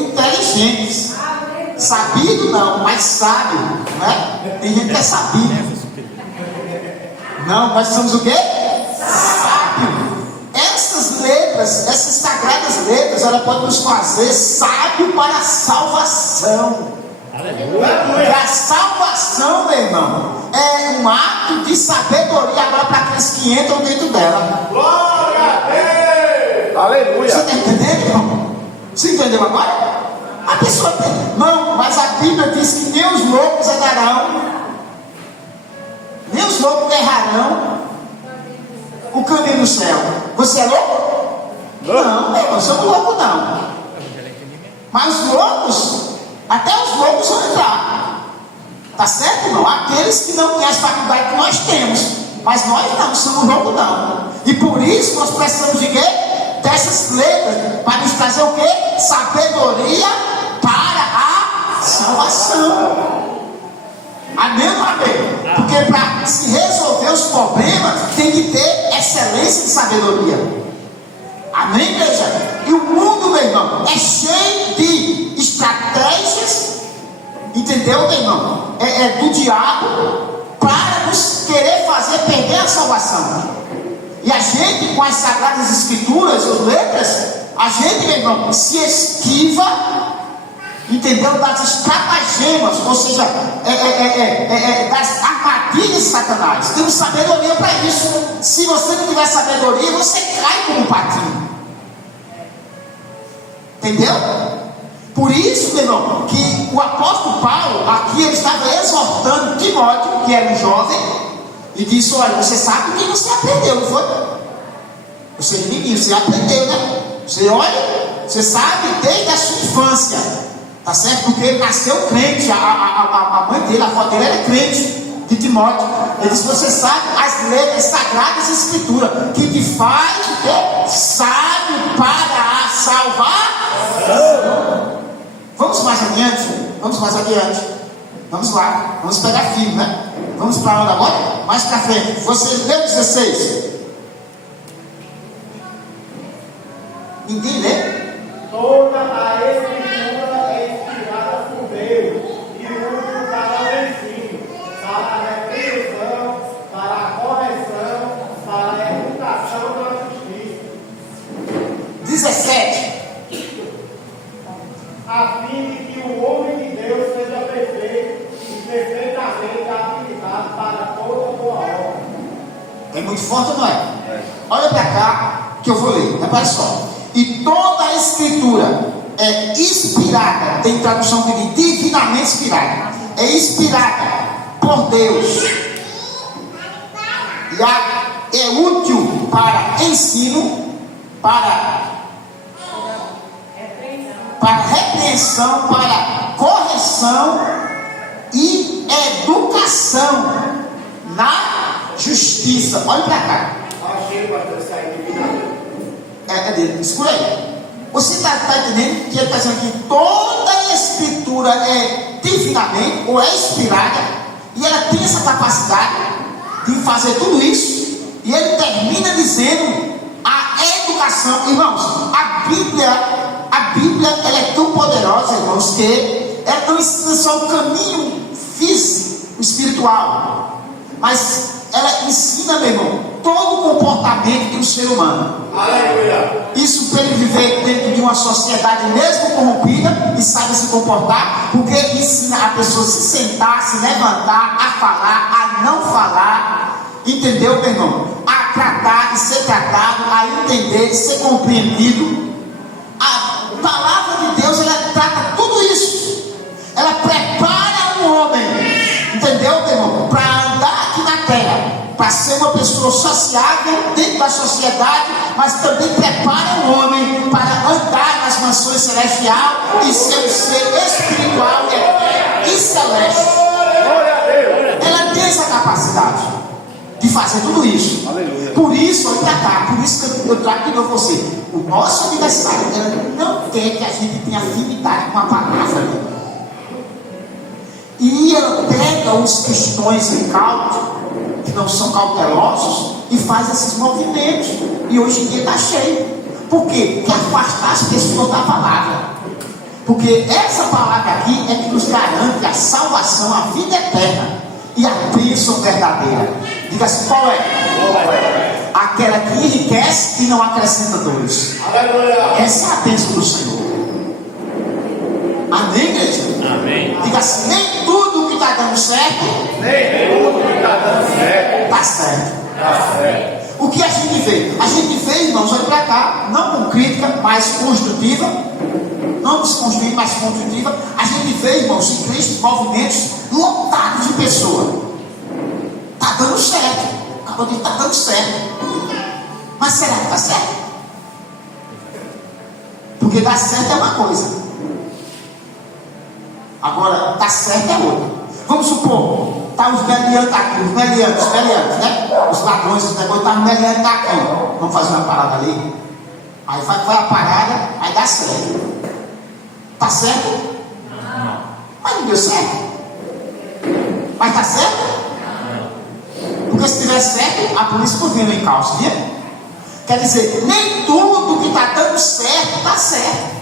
inteligentes. Sabido não, mas sábio, né? Tem gente que é sabido. Não, nós somos o quê? Sábio. Essas letras, essas sagradas letras, ela pode nos fazer sábio para a salvação. E a salvação, meu irmão, é um ato de sabedoria agora para aqueles que entram dentro dela. Glória a Deus. Aleluia. Você está entendendo, irmão? Você entendeu agora? A pessoa tem, não, mas a Bíblia diz que nem os loucos herdarão, nem os loucos errarão o caminho do céu. Você é louco? Não, meu irmão, sou louco não. Mas os loucos, até os loucos vão entrar. Tá certo, irmão? Aqueles que não têm as faculdades que nós temos. Mas nós não somos loucos não. E por isso nós precisamos de quê? Dessas letras, para nos trazer o quê? Sabedoria para a salvação. Amém ou não amém? Porque para se resolver os problemas tem que ter excelência de sabedoria. Amém, igreja? E o mundo, meu irmão, é cheio de estratégias, entendeu, meu irmão? É do diabo para nos querer fazer perder a salvação. E a gente, com as sagradas escrituras, as letras, a gente, meu irmão, se esquiva, entendeu? Das estratagemas, ou seja, das armadilhas de Satanás. Temos sabedoria para isso. Se você não tiver sabedoria, você cai como um patinho. Entendeu? Por isso, meu irmão, que o apóstolo Paulo, aqui ele estava exortando Timóteo, que era um jovem, e disse: olha, você sabe que você aprendeu, não foi? Você é menino, você aprendeu, né? Você olha, você sabe desde a sua infância, tá certo? Porque ele nasceu crente, a mãe dele, a avó dele era crente, de Timóteo. Ele disse: você sabe as letras sagradas da escritura, que te faz o quê? Sábio para a salvação. Vamos mais adiante? Vamos mais adiante. Vamos lá, vamos pegar firme, né? Vamos para onde agora? Mais para frente. Você lê 16. Ninguém lê? Toda a escritura é inspirada por Deus e útil para o ensino, para a repreensão, para a correção, para a educação da justiça. 17. A fim de que o homem de Deus seja perfeito e perfeitamente habilitado para toda boa obra. É muito forte, não é? Olha para cá que eu vou ler. Repare só. E toda a escritura é inspirada, tem tradução que diz divinamente inspirada. É inspirada por Deus. E é útil para ensino, para repreensão, para correção e educação na justiça. Olha para cá. Achei, pastor, isso aí divinamente. É dele, escura aí. Você está entendendo que ele está dizendo que toda a escritura é divinamente ou é inspirada, e ela tem essa capacidade de fazer tudo isso, e ele termina dizendo a educação. Irmãos, a Bíblia ela é tão poderosa, irmãos, que ela não ensina só o caminho físico, espiritual, mas ela ensina, meu irmão, todo o comportamento do ser humano. Aleluia. Isso para ele viver dentro de uma sociedade mesmo corrompida e sabe se comportar, porque ensina a pessoa a se sentar, se levantar, a falar, a não falar, entendeu, meu irmão? A tratar e ser tratado, a entender, ser compreendido. A palavra de Deus, ela trata tudo isso. Ela prepara o homem, entendeu, meu irmão? Para andar aqui na terra, para ser uma pessoa sociável dentro da sociedade, mas também prepara o homem para andar nas mansões celestiais e ser um ser espiritual e celeste. Ela tem essa capacidade de fazer tudo isso. Aleluia. Por isso, olha para cá, por isso que eu trago de novo você. O nosso aniversário, ela não quer que a gente tenha afinidade com a palavra. E ela pega os cristãos incautos, que não são cautelosos, e faz esses movimentos. E hoje em dia está cheio. Por quê? Quer afastar as pessoas da palavra. Porque essa palavra aqui é que nos garante a salvação, a vida eterna e a bênção verdadeira. Diga assim, qual é? Aquela que enriquece e não acrescenta dores. Aleluia. Essa é a bênção do Senhor. Amém, igreja? Amém. Diga assim, nem tudo que está dando certo Nem tudo que está dando certo está certo. está certo. O que a gente vê? A gente vê, irmãos, olha para cá, não com crítica, mas construtiva, não desconstruir, mas construtiva. A gente vê, irmãos, em Cristo, movimentos lotados de pessoas. Está dando certo. Acabou de estar dando certo. Mas será que está certo? Porque dar certo é uma coisa. Agora, dar certo é outra. Vamos supor, tá os meliantes aqui, os meliantes, né? Os ladrões, os negócios, tá os meliantes aqui. Vamos fazer uma parada ali. Aí vai a parada, aí dá certo. Tá certo? Não. Mas não deu certo. Mas tá certo? Porque se tiver certo, a polícia não vem no encalço, viu? Quer dizer, nem tudo que está dando certo, está certo.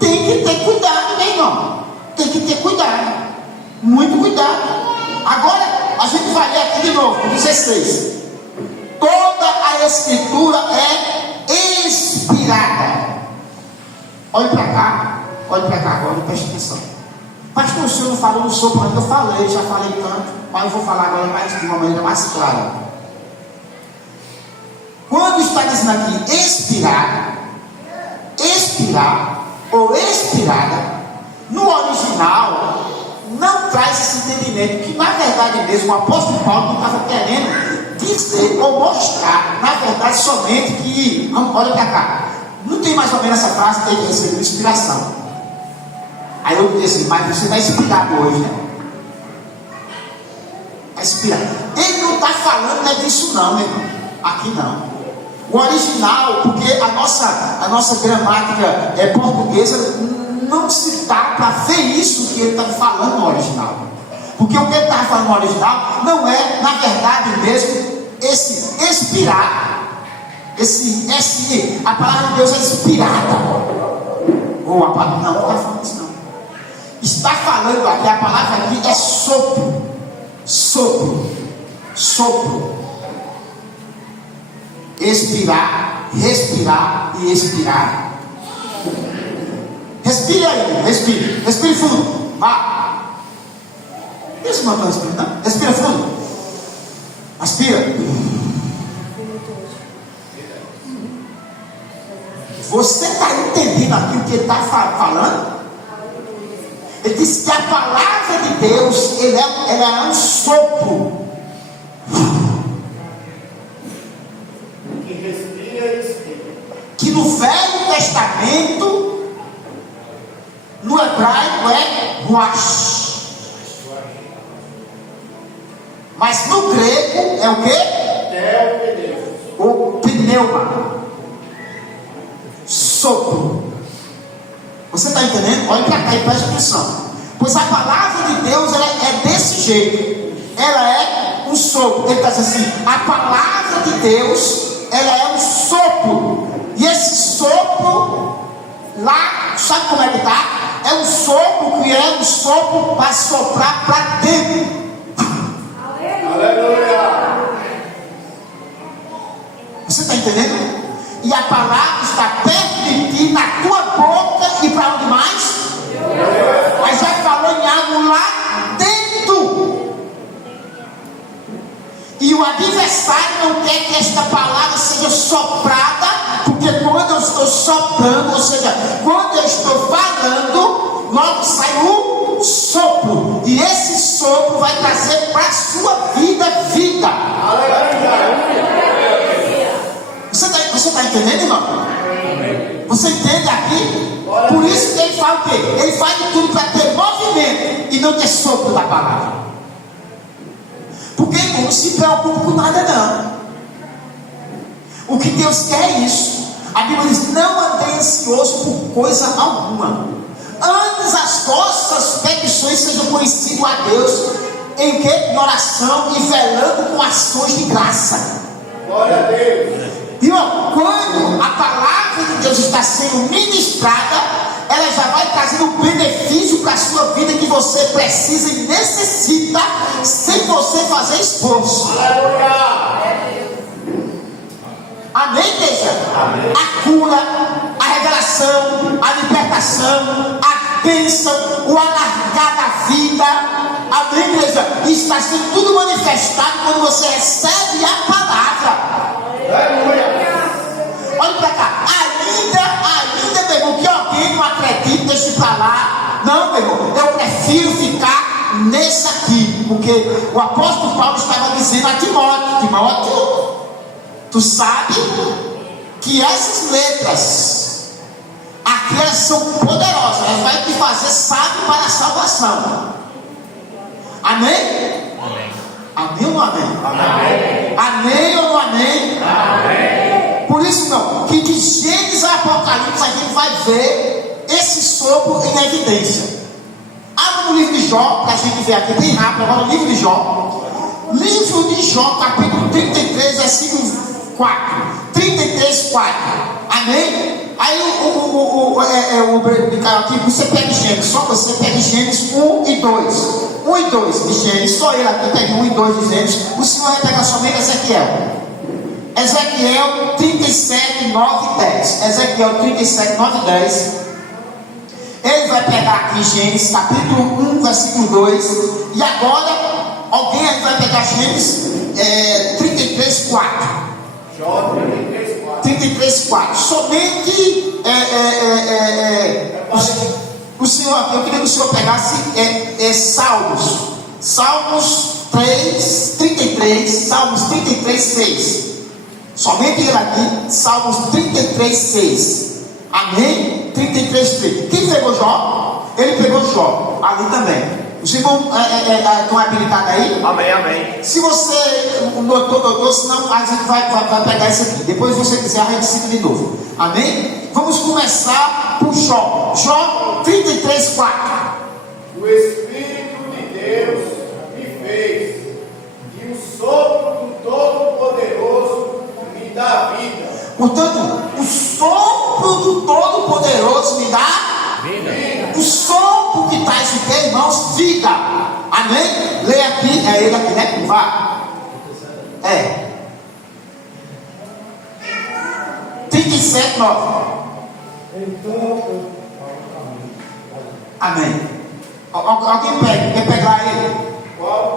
Tem que ter cuidado, meu irmão. Tem que ter cuidado. Muito cuidado. Agora, a gente vai ler aqui de novo, no 16. Toda a escritura é inspirada. Olhe para cá agora, preste atenção. Pastor, o senhor não falou no sopro, mas eu falei, já falei tanto, mas eu vou falar agora mais de uma maneira mais clara. Quando está dizendo aqui expirar ou expirada, no original não traz esse entendimento, que na verdade mesmo o apóstolo Paulo não estava querendo dizer ou mostrar, na verdade, somente que, olha para cá, não tem mais ou menos essa frase que ele recebeu inspiração. Aí eu disse assim, mas você vai inspirar hoje, né? Vai inspirar. Ele não está falando, não é disso não, meu irmão. Aqui não. O original, porque a nossa gramática portuguesa não se dá para ver isso que ele está falando no original. Porque o que ele está falando no original não é, na verdade mesmo, esse expirar. A palavra de Deus é inspirada. Ou a palavra não está falando isso não. Está falando aqui, a palavra aqui é sopro. Expirar, respirar e expirar. Respire aí, respire fundo. Vá. Isso não está respirando, não? Respira fundo. Aspira. Você está entendendo aqui o que ele está falando? Ele disse que a palavra de Deus ela é um sopro Que respira e expira. que no Velho Testamento, no hebraico é ruach, mas no grego é o quê? Até o pneu. O pneuma. Sopro. Você está entendendo? Olha para cá e preste atenção. Pois a palavra de Deus ela é desse jeito. Ela é um sopro. Ele está dizendo assim: a palavra de Deus ela é um sopro. E esse sopro lá, sabe como é que está? É um sopro que é um sopro para soprar para dentro. Aleluia. Você está entendendo? E a palavra está perto de ti, na tua boca e para onde mais? Mas já falou em algo lá dentro. E o adversário não quer que esta palavra seja soprada, porque quando eu estou soprando, ou seja, quando eu estou falando, logo sai o sopro. E esse sopro vai trazer para a sua vida vida. Você está entendendo, irmão? Você entende aqui? Por isso que ele fala o quê? Ele faz de tudo para ter movimento e não ter sopro da palavra. Porque, irmão, não se preocupe com nada não. O que Deus quer é isso. A Bíblia diz: não andei ansioso por coisa alguma. Antes as vossas petições sejam conhecidas a Deus em que? Em oração e velando com ações de graça. Glória a Deus. Irmão, quando a palavra de Deus está sendo ministrada, ela já vai trazendo um benefício para a sua vida que você precisa e necessita, sem você fazer esforço. Amém, igreja? Amém. A cura, a revelação, a libertação, a bênção, o alargar da vida. Amém, igreja? Está sendo tudo manifestado quando você recebe a palavra. Olha para cá. Ainda, meu irmão, que alguém não acredite, deixe para lá. Não, meu irmão, eu prefiro ficar nesse aqui, porque o apóstolo Paulo estava dizendo a Timóteo, tu sabe que essas letras aqui elas são poderosas, elas vão te fazer sábio para a salvação. Amém? Amém ou não amém? Amém. Amém ou não amém? Amém. Por isso, não, que de Gênesis a Apocalipse a gente vai ver esse sopro em evidência. Abra no livro de Jó, para a gente ver aqui bem rápido, agora o livro de Jó. Livro de Jó, capítulo 33, versículo 4. 33, 4. Amém? Aí o brincar aqui, você pega Gênesis, só você pega Gênesis 1 e 2. 1 e 2 de Gênesis, só ele aqui pega 1 e 2 de Gênesis. O Senhor vai pegar somente Ezequiel. Ezequiel 37, 9 e 10. Ezequiel 37, 9 e 10. Ele vai pegar aqui Gênesis capítulo 1, versículo 2. E agora, alguém aí vai pegar Gênesis 33, 4. Jó 33, 4. 33, 4. Somente o Senhor, eu queria que o Senhor pegasse Salmos 3, 33, Salmos 33, 6. Somente ele aqui, Salmos 33, 6. Amém? 33, 3. Quem pegou Jó? Ele pegou Jó. Ali também. Os irmãos estão habilitados aí? Amém, amém. Se você notou, senão a gente vai pegar isso aqui. Depois, se você quiser, a gente cita de novo. Amém? Vamos começar por Jó. Jó 33, 4. O Espírito de Deus me fez, e o sopro do Todo-Poderoso me dá vida. Portanto, o sopro do Todo-Poderoso me dá vida. O sopro que traz de quê, irmãos? Vida. Amém? Leia aqui, é ele aqui, né? Vá. 37, 9. Amém. Alguém pega, quer pegar ele?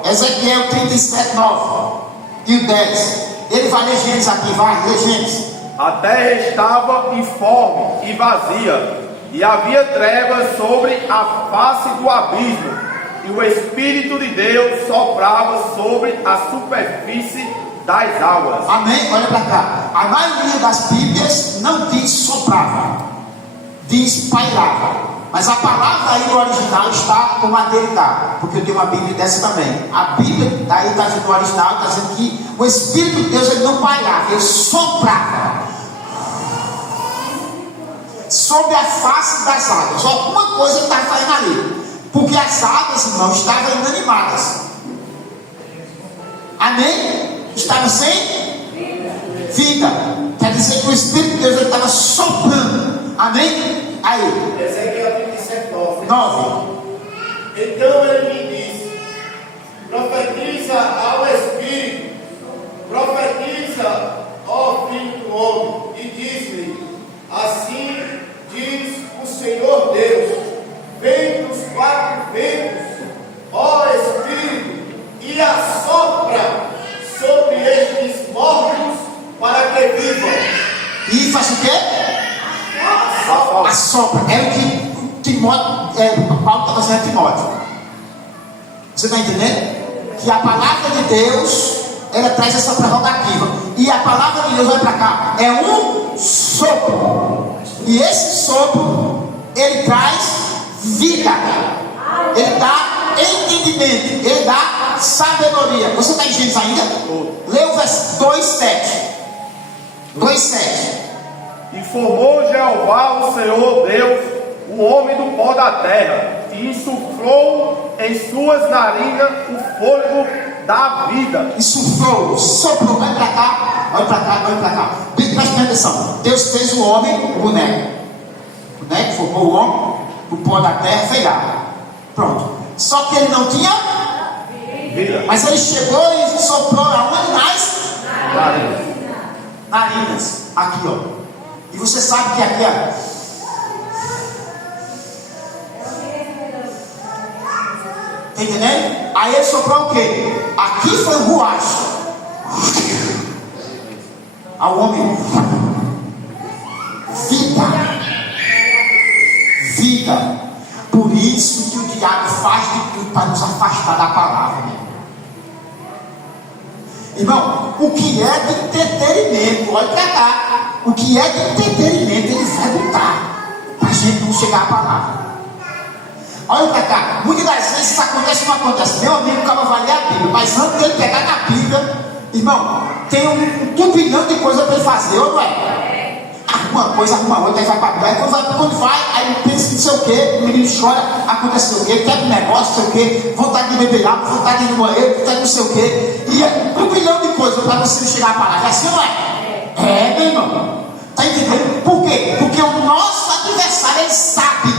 Ezequiel 37, 9 e o 10. Ele vai ler Gênesis aqui, vai, ler Gênesis. A terra estava informe e vazia, e havia trevas sobre a face do abismo, e o Espírito de Deus soprava sobre a superfície das águas. Amém? Olha para cá. A maioria das Bíblias não diz soprava, diz pairava. Mas a palavra aí no original está como a dele está, porque eu tenho uma Bíblia dessa também. A Bíblia daí está no original, está dizendo que O Espírito de Deus ele não pairava, ele soprava sobre a face das águas. Alguma coisa ele estava fazendo ali, porque as águas, irmãos, estavam inanimadas. Amém? Estavam sem vida. Quer dizer que o Espírito de Deus ele estava soprando. Amém? Aí, Ezequiel 27, 9. 9. Então ele me disse: profetiza ao Espírito, profetiza ao Filho do Homem, e diz-lhe: assim diz o Senhor Deus: vem dos 4 ventos, ó Espírito, e assopra sobre estes mortos para que vivam. E faz o quê? Assopra. É o que Timóteo, Paulo está fazendo a Timóteo. Você está entendendo? Que a palavra de Deus, ela traz essa prerrogativa. E a palavra de Deus vai para cá. É um sopro. E esse sopro, ele traz vida. Ele dá entendimento. Ele dá sabedoria. Você está entendendo isso ainda? Lê o verso 2:7. 2:7. E formou Jeová, o Senhor Deus, o homem do pó da terra, e insuflou em suas narinas o fôlego da vida. Insuflou, soprou, vai para cá, vai para cá, vai para cá. Presta atenção. Deus fez o homem, o boneco. O boneco formou o homem, o pó da terra, fez lá. Pronto. Só que ele não tinha Vida. mas ele chegou e soprou aonde? Nas Narinas. narinas. Aqui, ó. E você sabe que aqui, ó. Tá entendendo? Aí ele soprou o quê? Aqui foi o ruacho. Ao homem. Vida. Vida. Por isso que o diabo faz de tudo para nos afastar da palavra. Irmão, o que é de entretenimento, olha para cá. O que é de entretenimento, ele vai botar para a gente não chegar à palavra. Olha para cá, muitas das vezes isso acontece ou não acontece. Meu amigo acaba vai ler a Bíblia, mas antes dele pegar na Bíblia, irmão, tem um turbilhão de coisa para ele fazer, ou não é? Arruma uma coisa, arruma outra, aí vai para a Bíblia. Aí quando vai, aí ele pensa que não sei o que, o menino chora, acontece não sei o que, quer um negócio, não sei o que, vontade de beber água, vontade de ir no banheiro, vontade de não sei o que, e é um turbilhão de coisas para você não chegar à palavra. É assim ou não é? É, meu irmão. Está entendendo? Por quê? Porque o nosso adversário, ele sabe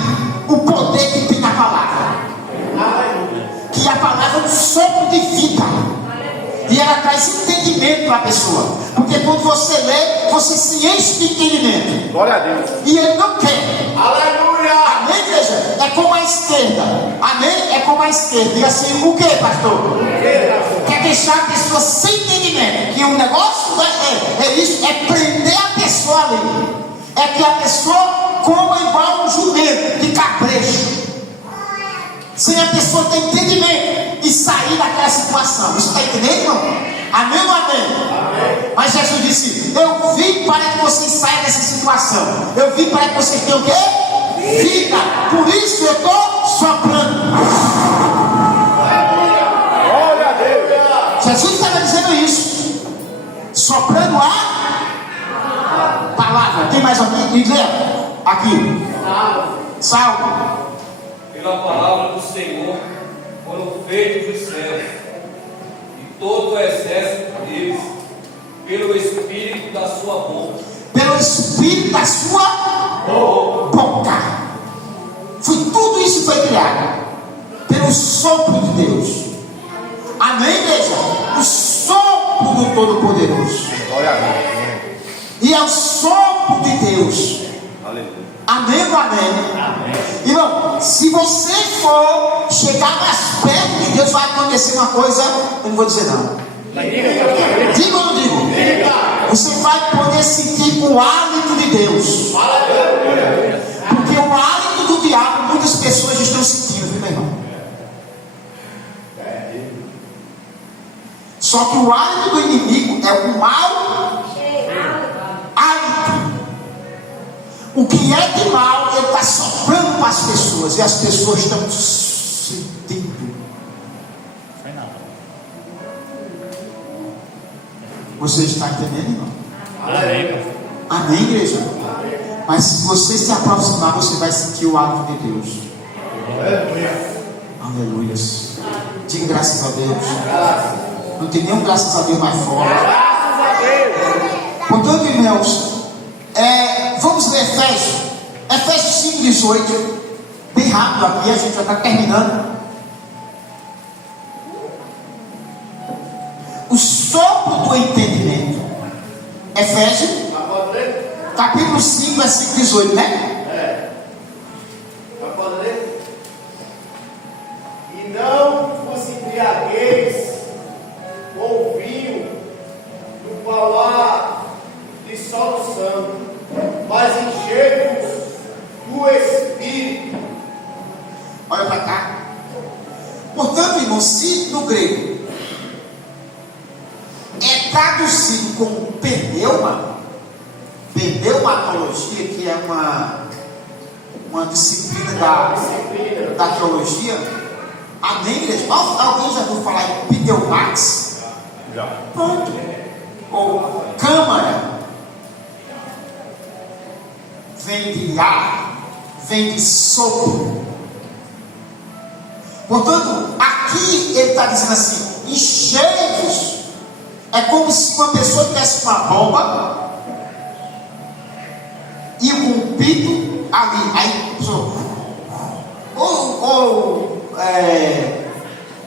o poder que tem na palavra. Que a palavra é um sopro de vida. E ela traz entendimento para a pessoa. Porque quando você lê, você se enche de entendimento. Glória a Deus. E ele não quer. Aleluia! Amém, igreja? É como a esquerda. Amém? É como a esquerda. Diga assim, o que, pastor? Quer deixar a pessoa sem entendimento. Que o negócio é isso, é prender a pessoa ali. É que a pessoa coma igual um jumento de cabresto. Sem a pessoa ter entendimento e sair daquela situação. Você está entendendo, irmão? Amém ou amém? Amém? Mas Jesus disse: eu vim para que vocês saiam dessa situação. Eu vim para que vocês tenham o quê? Vida. Por isso eu estou soprando. Glória a Deus. Jesus estava dizendo isso. Soprando a palavra. Tem mais alguém? Me lê. Aqui. Salmo. Pela palavra do Senhor foram feitos os céus, e todo o exército deles, pelo Espírito da sua boca. Pelo Espírito da sua boca. Tudo isso foi criado pelo sopro de Deus. Amém, igreja? O sopro do Todo-Poderoso. Glória a Deus. E é o sopro de Deus. Aleluia. Amém ou amém? Irmão, se você for chegar mais perto de Deus, vai acontecer uma coisa, eu não vou dizer não. Diga ou não digo? Você vai poder sentir o hálito de Deus. Porque o hálito do diabo, muitas pessoas estão sentindo, viu, meu irmão? Só que o hálito do inimigo é o mau hálito. O que é de mal, ele está soprando para as pessoas. E as pessoas estão sentindo. Você está entendendo, irmão? Amém. Amém, igreja? Mas se você se aproximar, você vai sentir o hálito de Deus. Aleluia. Diga graças a Deus. Não tem nenhum graças a Deus mais fora. Graças a Deus. Portanto, irmãos, vamos ler Efésios 5:18. Bem rápido aqui, a gente já está terminando. O sopro do entendimento. Efésios, capítulo 5, versículo 18, né? Pode ler? E não vos embriagueis com vinho, no qual há dissolução, mas enchei-vos do Espírito. Olha para cá. Portanto, irmão, se no grego é traduzido como pneumatologia, que é uma disciplina da teologia. Amém, igreja? Alguém já ouviu falar em pneumax? Já. Pronto. Ou câmara. Vem de ar, vem de sopro. Portanto, aqui ele está dizendo assim: enchei-vos. É como se uma pessoa tivesse uma bomba e um pito ali. Aí,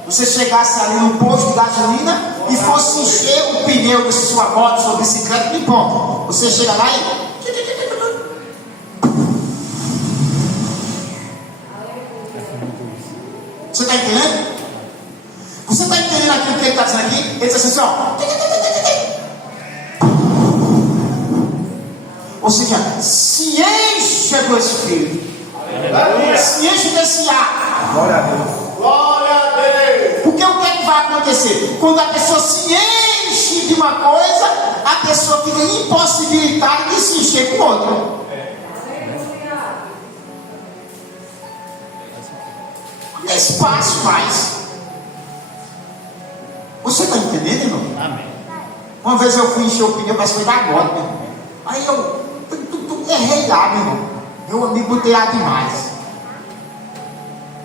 você chegasse ali no posto de gasolina e fosse encher o pneu da sua moto, sua bicicleta, não importa. Você chega lá e. Você está entendendo? Você está entendendo aquilo que ele está dizendo aqui? Ele diz assim, ó. Ou seja, se encha do Espírito. Se enche desse ar. Glória a Deus. Glória a Deus. Porque o que é que vai acontecer? Quando a pessoa se enche de uma coisa, a pessoa fica impossibilitada de se encher com outra. Não tem espaço mais. Você está entendendo, irmão? Amém. Uma vez eu fui encher o pneu, mas foi da gota, meu irmão. Aí eu errei lá, meu irmão. Meu amigo, botei ar demais.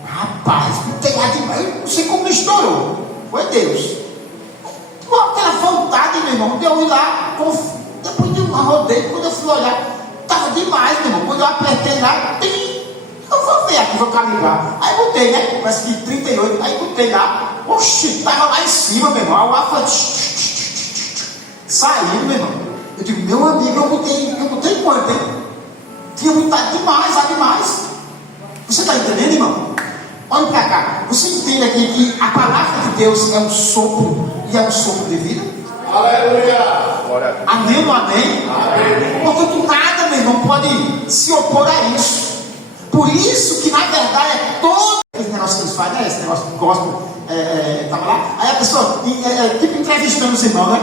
Rapaz, botei ar demais. Eu não sei como me estourou. Foi Deus. Com aquela vontade, meu irmão, de eu ir lá. Depois de um rodeio, quando eu fui olhar, estava demais, meu irmão. Quando eu apertei lá, eu vou ver aqui, vou calibrar. Aí botei, né? Parece que 38. Aí botei lá. Oxi, tava lá em cima, meu irmão. O ar foi saindo, meu irmão. Eu digo, meu amigo, eu botei quanto, hein? Tinha botado demais. Você está entendendo, irmão? Olha para cá. Você entende aqui que a palavra de Deus é um sopro e é um sopro de vida? Aleluia. Glória a Deus. Amém ou amém? Amém. Portanto, nada, meu irmão, pode se opor a isso. Por isso que, na verdade, é todo esse negócio que eles fazem, né? Esse negócio de gospel, tava lá. Aí a pessoa, tipo, entrevistando os irmãos, né?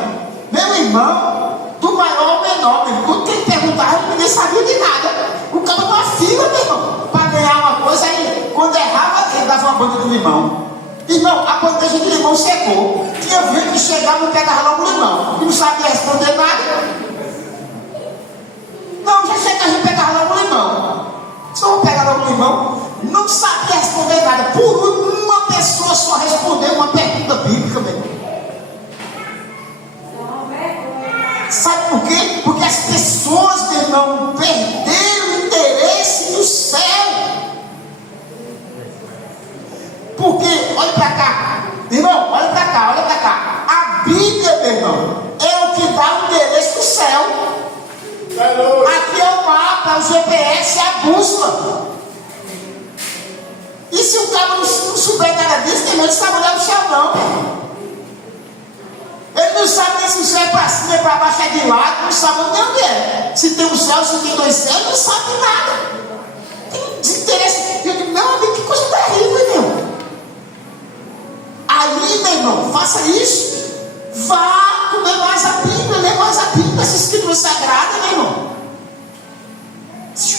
Meu irmão, do maior ao menor, meu irmão. Quando quem perguntava, ninguém sabia de nada. O cara numa fila, meu irmão, para ganhar uma coisa. Aí, quando errava, ele dava uma banda de limão. Irmão, a bandeja de limão secou. Tinha vento que chegava e pegava logo o limão. E não sabia responder nada. Não, já chegava e pegava logo o limão. Só vou pegar logo o limão. Não sabia responder nada. Por uma pessoa só respondeu uma pergunta bíblica, meu irmão. Sabe por quê? Porque as pessoas, meu irmão, perderam o interesse do céu. Porque, olha para cá, irmão, olha para cá. A Bíblia, meu irmão, é o que dá o endereço do céu. Aqui é o mapa, é o GPS, é a bússola. E se o cara não souber nada disso, ele não sabe olhar o céu, não. Ele não sabe nem se o céu é para cima, é para baixo, é de lado, não sabe onde é. Se tem um céu, se tem dois céus, não sabe nada. Tem desinteresse. Eu digo, meu amigo, que coisa terrível, meu. Aí, meu irmão, faça isso. Vá comer mais a Bíblia, lê mais a Bíblia, essa escritura sagrada, meu irmão.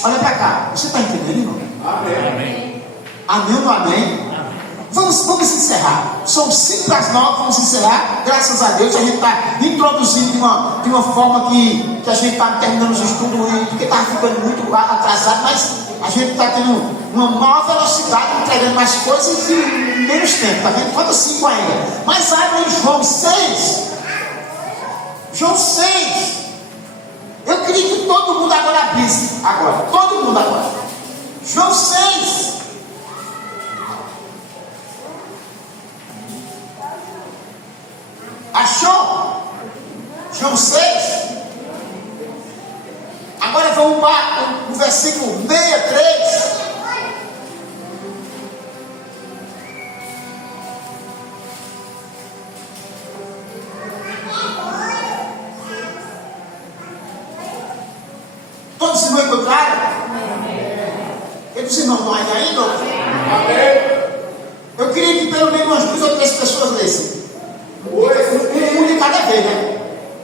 Olha para cá, você está entendendo, irmão? Amém. Amém. Amém ou não amém? Vamos encerrar. São 8:55, vamos encerrar. Graças a Deus, a gente está introduzindo de uma forma que a gente está terminando os estudos, porque está ficando muito atrasado, mas a gente está tendo uma maior velocidade, entregando mais coisas em menos tempo. Está vendo? Falta 5 ainda. Mas abra em João 6. João 6. Eu queria que todo mundo agora abrisse. Agora. Todo mundo agora. João 6. Achou? João 6. Agora vamos para o versículo 63. Todos se não encontraram? E os irmãos estão aí ainda? Amém. Eu queria que pelo menos umas 2 ou 3 pessoas lessem. Um de cada vez, né?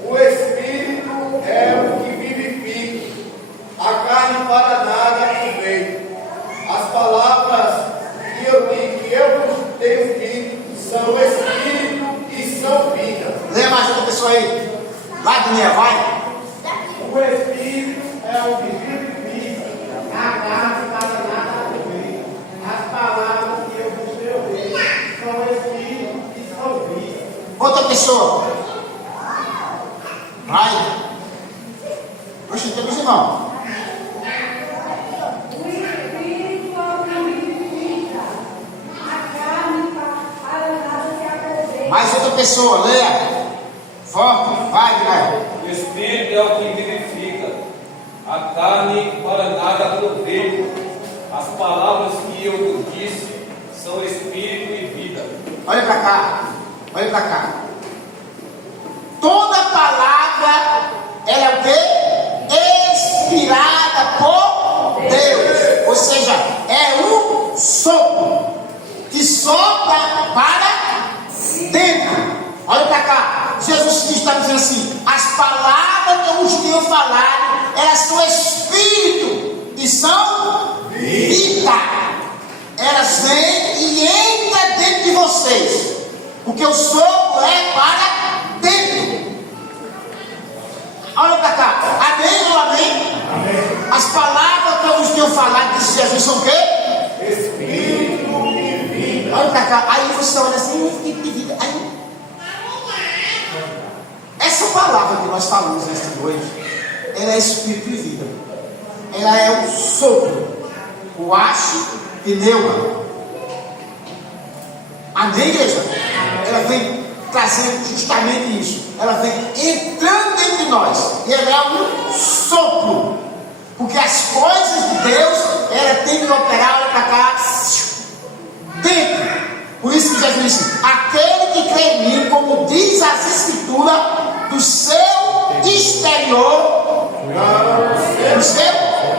O Espírito é o que vivifica, a carne para nada convém. As palavras que eu vos tenho dito são Espírito e são vida. Leia mais outra pessoa aí. Vai, Daniel, vai. O Espírito é o que vivifica, a carne para nada convém. As palavras que eu vos tenho dito são Espírito e são vida. Outra pessoa. Vai. Oxe, temos irmão. O Espírito é o que vivifica, a carne para nada se aproveitar. Mais outra pessoa, leia. Forte, vai, Daniel. O Espírito é o que vivifica, a carne para nada aproveita. As palavras que eu vos disse são Espírito e vida. Olha para cá. Olha para cá. Toda palavra, ela é o quê? Inspirada por Deus. Ou seja, é um sopro que sopra para dentro. Olha para cá. Jesus Cristo está dizendo assim: as palavras que eu vos tenho falado, elas são espírito e são vida. Elas vêm e entram dentro de vocês. Porque o sopro é para dentro. Olha para cá. Amém ou amém? Amém. As palavras que eu vos tenho falado, disse Jesus, são o quê? Espírito e vida. Olha para cá. Aí você olha assim, espírito de vida. Aí, essa palavra que nós falamos nesta noite, ela é espírito e vida. Ela é o sopro, o acho e neuma. Amém, igreja? Ela vem trazendo justamente isso. Ela vem entrando dentro de nós. E ela é um sopro. Porque as coisas de Deus, ela tem que operar, olha para cá, dentro. Por isso que Jesus disse: aquele que crê em mim, como diz as Escrituras, do seu exterior, do seu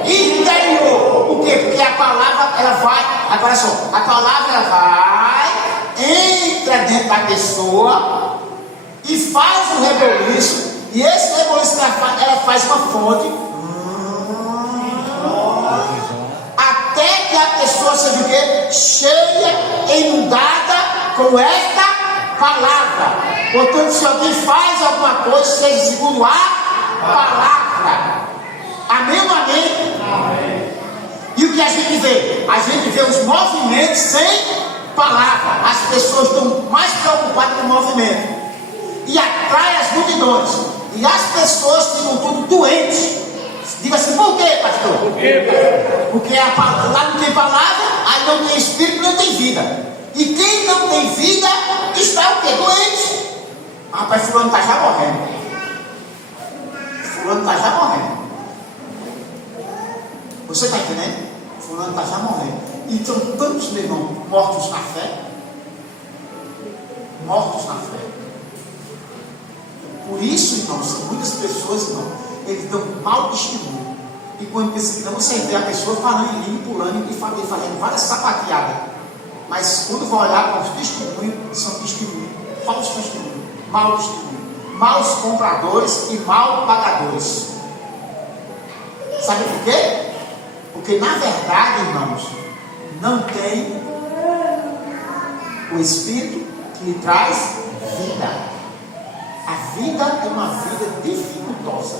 interior. Por quê? Porque a palavra, ela vai, agora só, a palavra ela vai, entra dentro da pessoa e faz um reboliço, e esse reboliço ela faz uma fonte, até que a pessoa seja o quê? Cheia, inundada com esta palavra. Portanto, se alguém faz alguma coisa, seja segundo a palavra. Amém ou amém? Amém. E o que a gente vê? A gente vê os movimentos sem palavra. As pessoas estão mais preocupadas com o movimento. E atrai as multidões. E as pessoas ficam tudo doentes. Diga assim: por quê, pastor? Por quê? Porque lá não tem palavra, aí não tem espírito, não tem vida. E quem não tem vida está o quê? Doente. Rapaz, fulano está já morrendo. Fulano está já morrendo. Você está entendendo? Fulano está já morrendo. E estão tantos, meu irmão, mortos na fé. Mortos na fé. Por isso, irmãos, muitas pessoas, irmão, eles dão mau testemunho. E quando pensa que não, você vê a pessoa falando em língua, pulando e fazendo várias sapateadas. Mas quando vai olhar para os testemunhos, são testemunhos, falsos testemunhos, maus testemunhos, maus compradores e mal pagadores. Sabe por quê? Porque na verdade, irmãos, não tem o Espírito que lhe traz vida. A vida é uma vida dificultosa.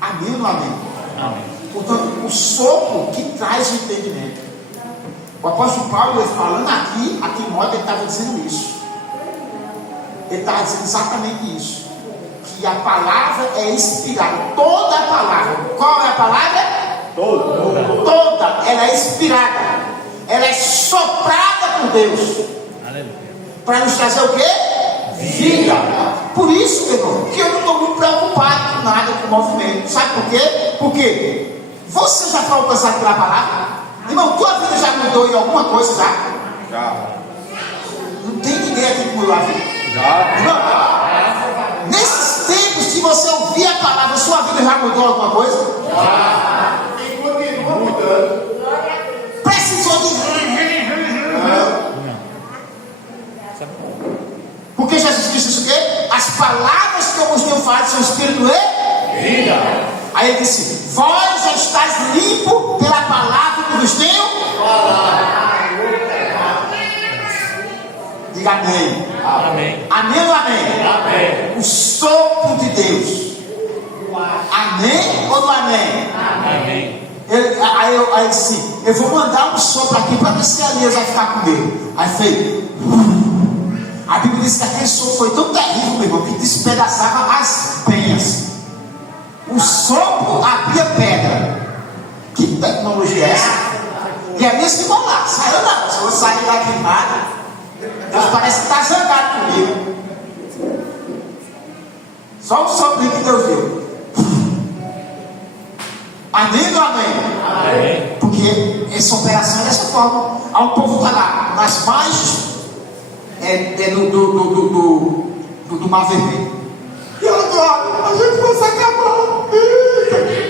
Amém ou não amém? Amém. Portanto, o sopro que traz o entendimento. O apóstolo Paulo, ele falando aqui, a Timóteo, ele estava dizendo isso. Ele estava dizendo exatamente isso. Que a palavra é inspirada. Toda a palavra. Qual é a palavra? Toda. Ela é inspirada. Ela é soprada por Deus. Aleluia. Para nos trazer o quê? Vida. Por isso, meu irmão, que eu não estou muito preocupado com nada com o movimento. Sabe por quê? Porque você já foi alcançado pela palavra? Irmão, tua vida já mudou em alguma coisa já? Já. Não tem ninguém aqui que mudou a vida. Já. Irmão, nesses tempos que você ouvir a palavra, sua vida já mudou alguma coisa? E continua mudando. Precisou de... Porque Jesus disse isso o quê? As palavras que eu vos tenho falado são espírito e vida. Aí ele disse: vós já estáis limpo pela palavra que vos tenho falado. Diga amém. Amém. Amém ou amém? Amém. O sopro de Deus. Amém ou não amém? Amém. Aí eu disse: eu vou mandar um sopro aqui para ver se a Elias vai ficar com medo. Aí fez. A Bíblia diz que aquele sopro foi tão terrível, meu irmão, que despedaçava as penhas. O sopro abria pedra. Que tecnologia é essa? E a minha ficou lá, saiu lá. Se eu sair lá queimado, Deus parece que está zangado comigo. Só o sopro que Deus deu. Amém ou amém? Amém. Porque essa operação é dessa forma. Aí o povo está lá, nas margens do Mar Vermelho. E agora, a gente vai se acabar.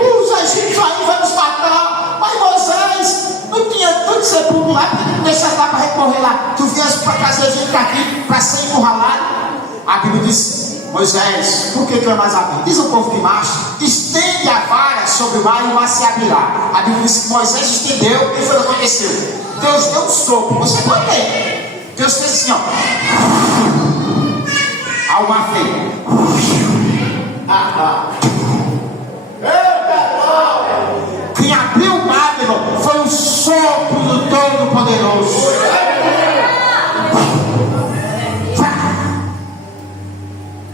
Os egípcios aí vão nos matar. Mas Moisés não tinha tanto sepulcro lá, porque não deixa lá para recorrer lá. Tu vies para trazer gente aqui para ser encurralado. A Bíblia diz: Moisés, por que clamas a mim? Diz o povo de marcha: estende a vara sobre o mar e o mar se abrirá. A Bíblia diz que Moisés estendeu e foi o que aconteceu. Deus deu um sopro. Você pode ver. Deus fez assim, ó. Ao mar veio. Quem abriu o mar, meu irmão, foi o sopro do Todo-Poderoso.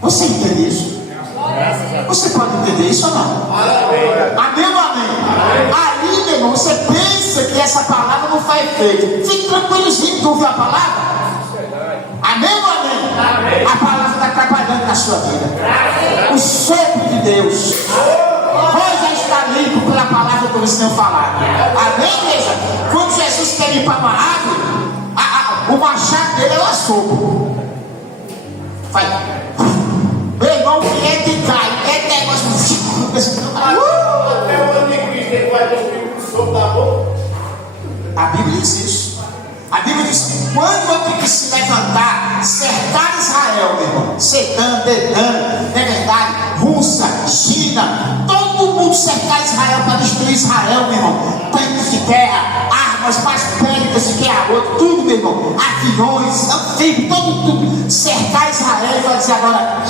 Você entende isso? Você pode entender isso ou não? Amém ou amém? Ali, meu irmão, você pensa que essa palavra não faz efeito. Fique tranquilozinho que ouviu a palavra. Amém ou amém? A palavra está trabalhando na sua vida. O sopro de Deus. Vós já está limpo pela palavra que você tem falado. Amém, igreja? Quando Jesus quer limpar uma árvore, o machado dele é o assopro. Vai. Meu irmão, que é que cai, é negócio. Até o anticristo ele vai ter o sopro da boca. A Bíblia diz isso. A Bíblia diz que quando o anticristo se levantar, cercar Israel, meu irmão, Sedã, Dedã, é verdade, Rússia, China, todo mundo cercar Israel para destruir Israel, meu irmão. Tanques de guerra, armas mais bélicas de que a outra, tudo, meu irmão, aviões, anfíbios, tudo, cercar Israel e vai dizer agora,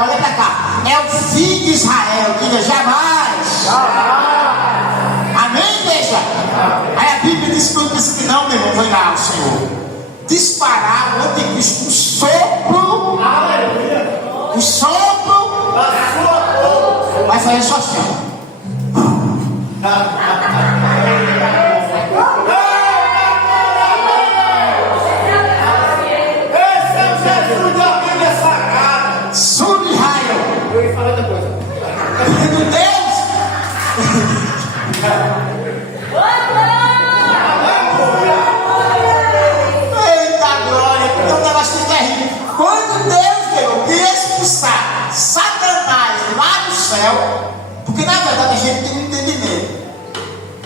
olha para cá, é o fim de Israel, diga jamais. Amém, igreja? Aí a Bíblia diz que não, meu irmão, foi lá o Senhor disparar o anticristo, um sopro, um sopro Da sua boca. vai fazer só assim. Esse é o Jesus da Bíblia Sagrada. Sub Israel, Eu ia falar outra coisa. meu Deus. Eita glória, porque o negócio é terrível. Quando Deus queria expulsar Satanás lá do céu, porque na verdade a gente tem um entendimento.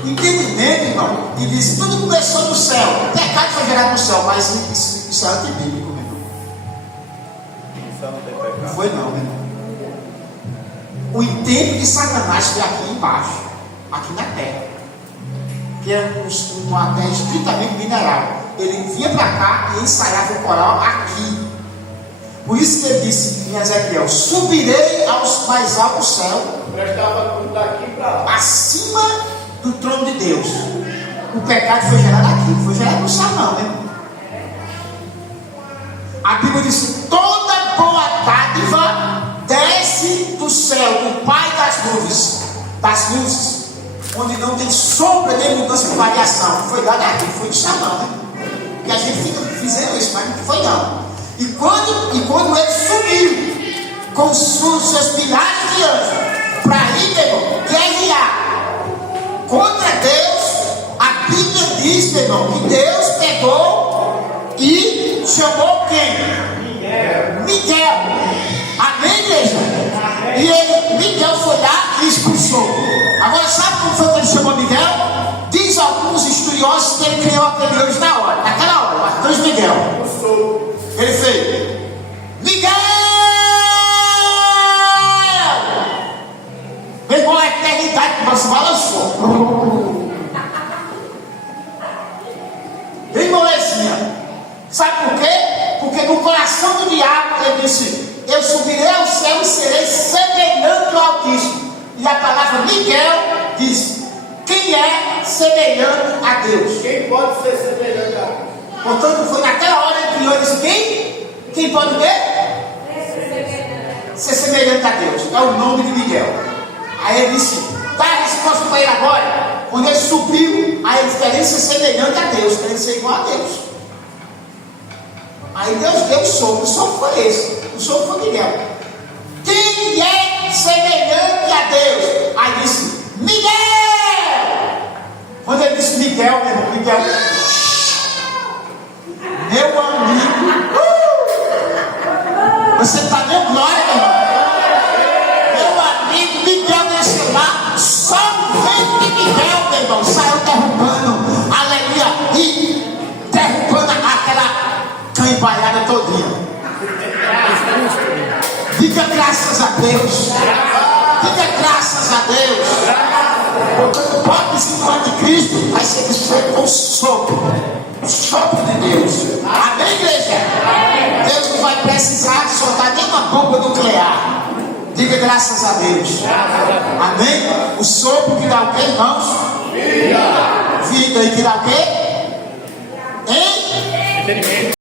Entendimento, irmão, e diz: tudo começou no céu, o pecado foi gerado no céu, mas isso é antibíblico, meu irmão. Não foi não, meu irmão. O intento de Satanás foi aqui embaixo, aqui na terra, que é uma terra estritamente mineral. ele vinha para cá e ensaiava o coral aqui. Por isso que ele disse em Ezequiel: subirei aos mais altos céus, Prestava tudo daqui para lá. acima do trono de Deus. O pecado foi gerado aqui, não foi gerado no céu, não, né? A Bíblia diz: toda boa dádiva desce do céu, o Pai das luzes, onde não tem sombra nem mudança de variação. Foi dado aqui, foi do céu, não, né? Porque a gente fica dizendo isso, mas não foi, não. E quando ele subiu com os seus milhares de anjos para ir, meu irmão, guerrear contra Deus, a Bíblia diz, meu irmão, que Deus pegou e chamou quem? Miguel. Amém, igreja? E Miguel foi lá e expulsou. Agora, sabe como foi que ele chamou Miguel? Diz alguns estudiosos que ele criou aquele anjo na hora, naquela hora, o arcanjo Miguel. Ele fez: Miguel! Meu irmão, a eternidade que você balançou. Bem molezinha. Sabe por quê? Porque no coração do diabo ele disse: eu subirei ao céu e serei semelhante ao Altíssimo. E a palavra Miguel diz: quem é semelhante a Deus? Quem pode ser semelhante a Deus? Portanto, foi naquela hora que ele disse: quem pode ver? Ser semelhante a Deus. É o nome de Miguel. Aí ele disse: dá a resposta para ele agora. Quando ele subiu, aí ele queria ser semelhante a Deus, queria ser igual a Deus. Aí Deus deu o sopro foi esse. O sopro foi Miguel. Quem é semelhante a Deus? Aí disse: Miguel! Quando ele disse Miguel, meu irmão, Miguel, meu amigo, você está dando glória, meu irmão. Meu amigo, Miguel desceu lá, só o vento de Miguel, meu irmão, saiu derrubando, aleluia, e derrubando aquela cambaiada todinha. Diga graças a Deus. Diga graças a Deus. Portanto, pode se falar de Cristo, vai ser desfeito com o sopro de Deus. Amém, igreja? Deus não vai precisar soltar nenhuma bomba nuclear. Diga graças a Deus. Amém? O sopro que dá o quê, irmãos? Vida. E que dá o quê? Hein?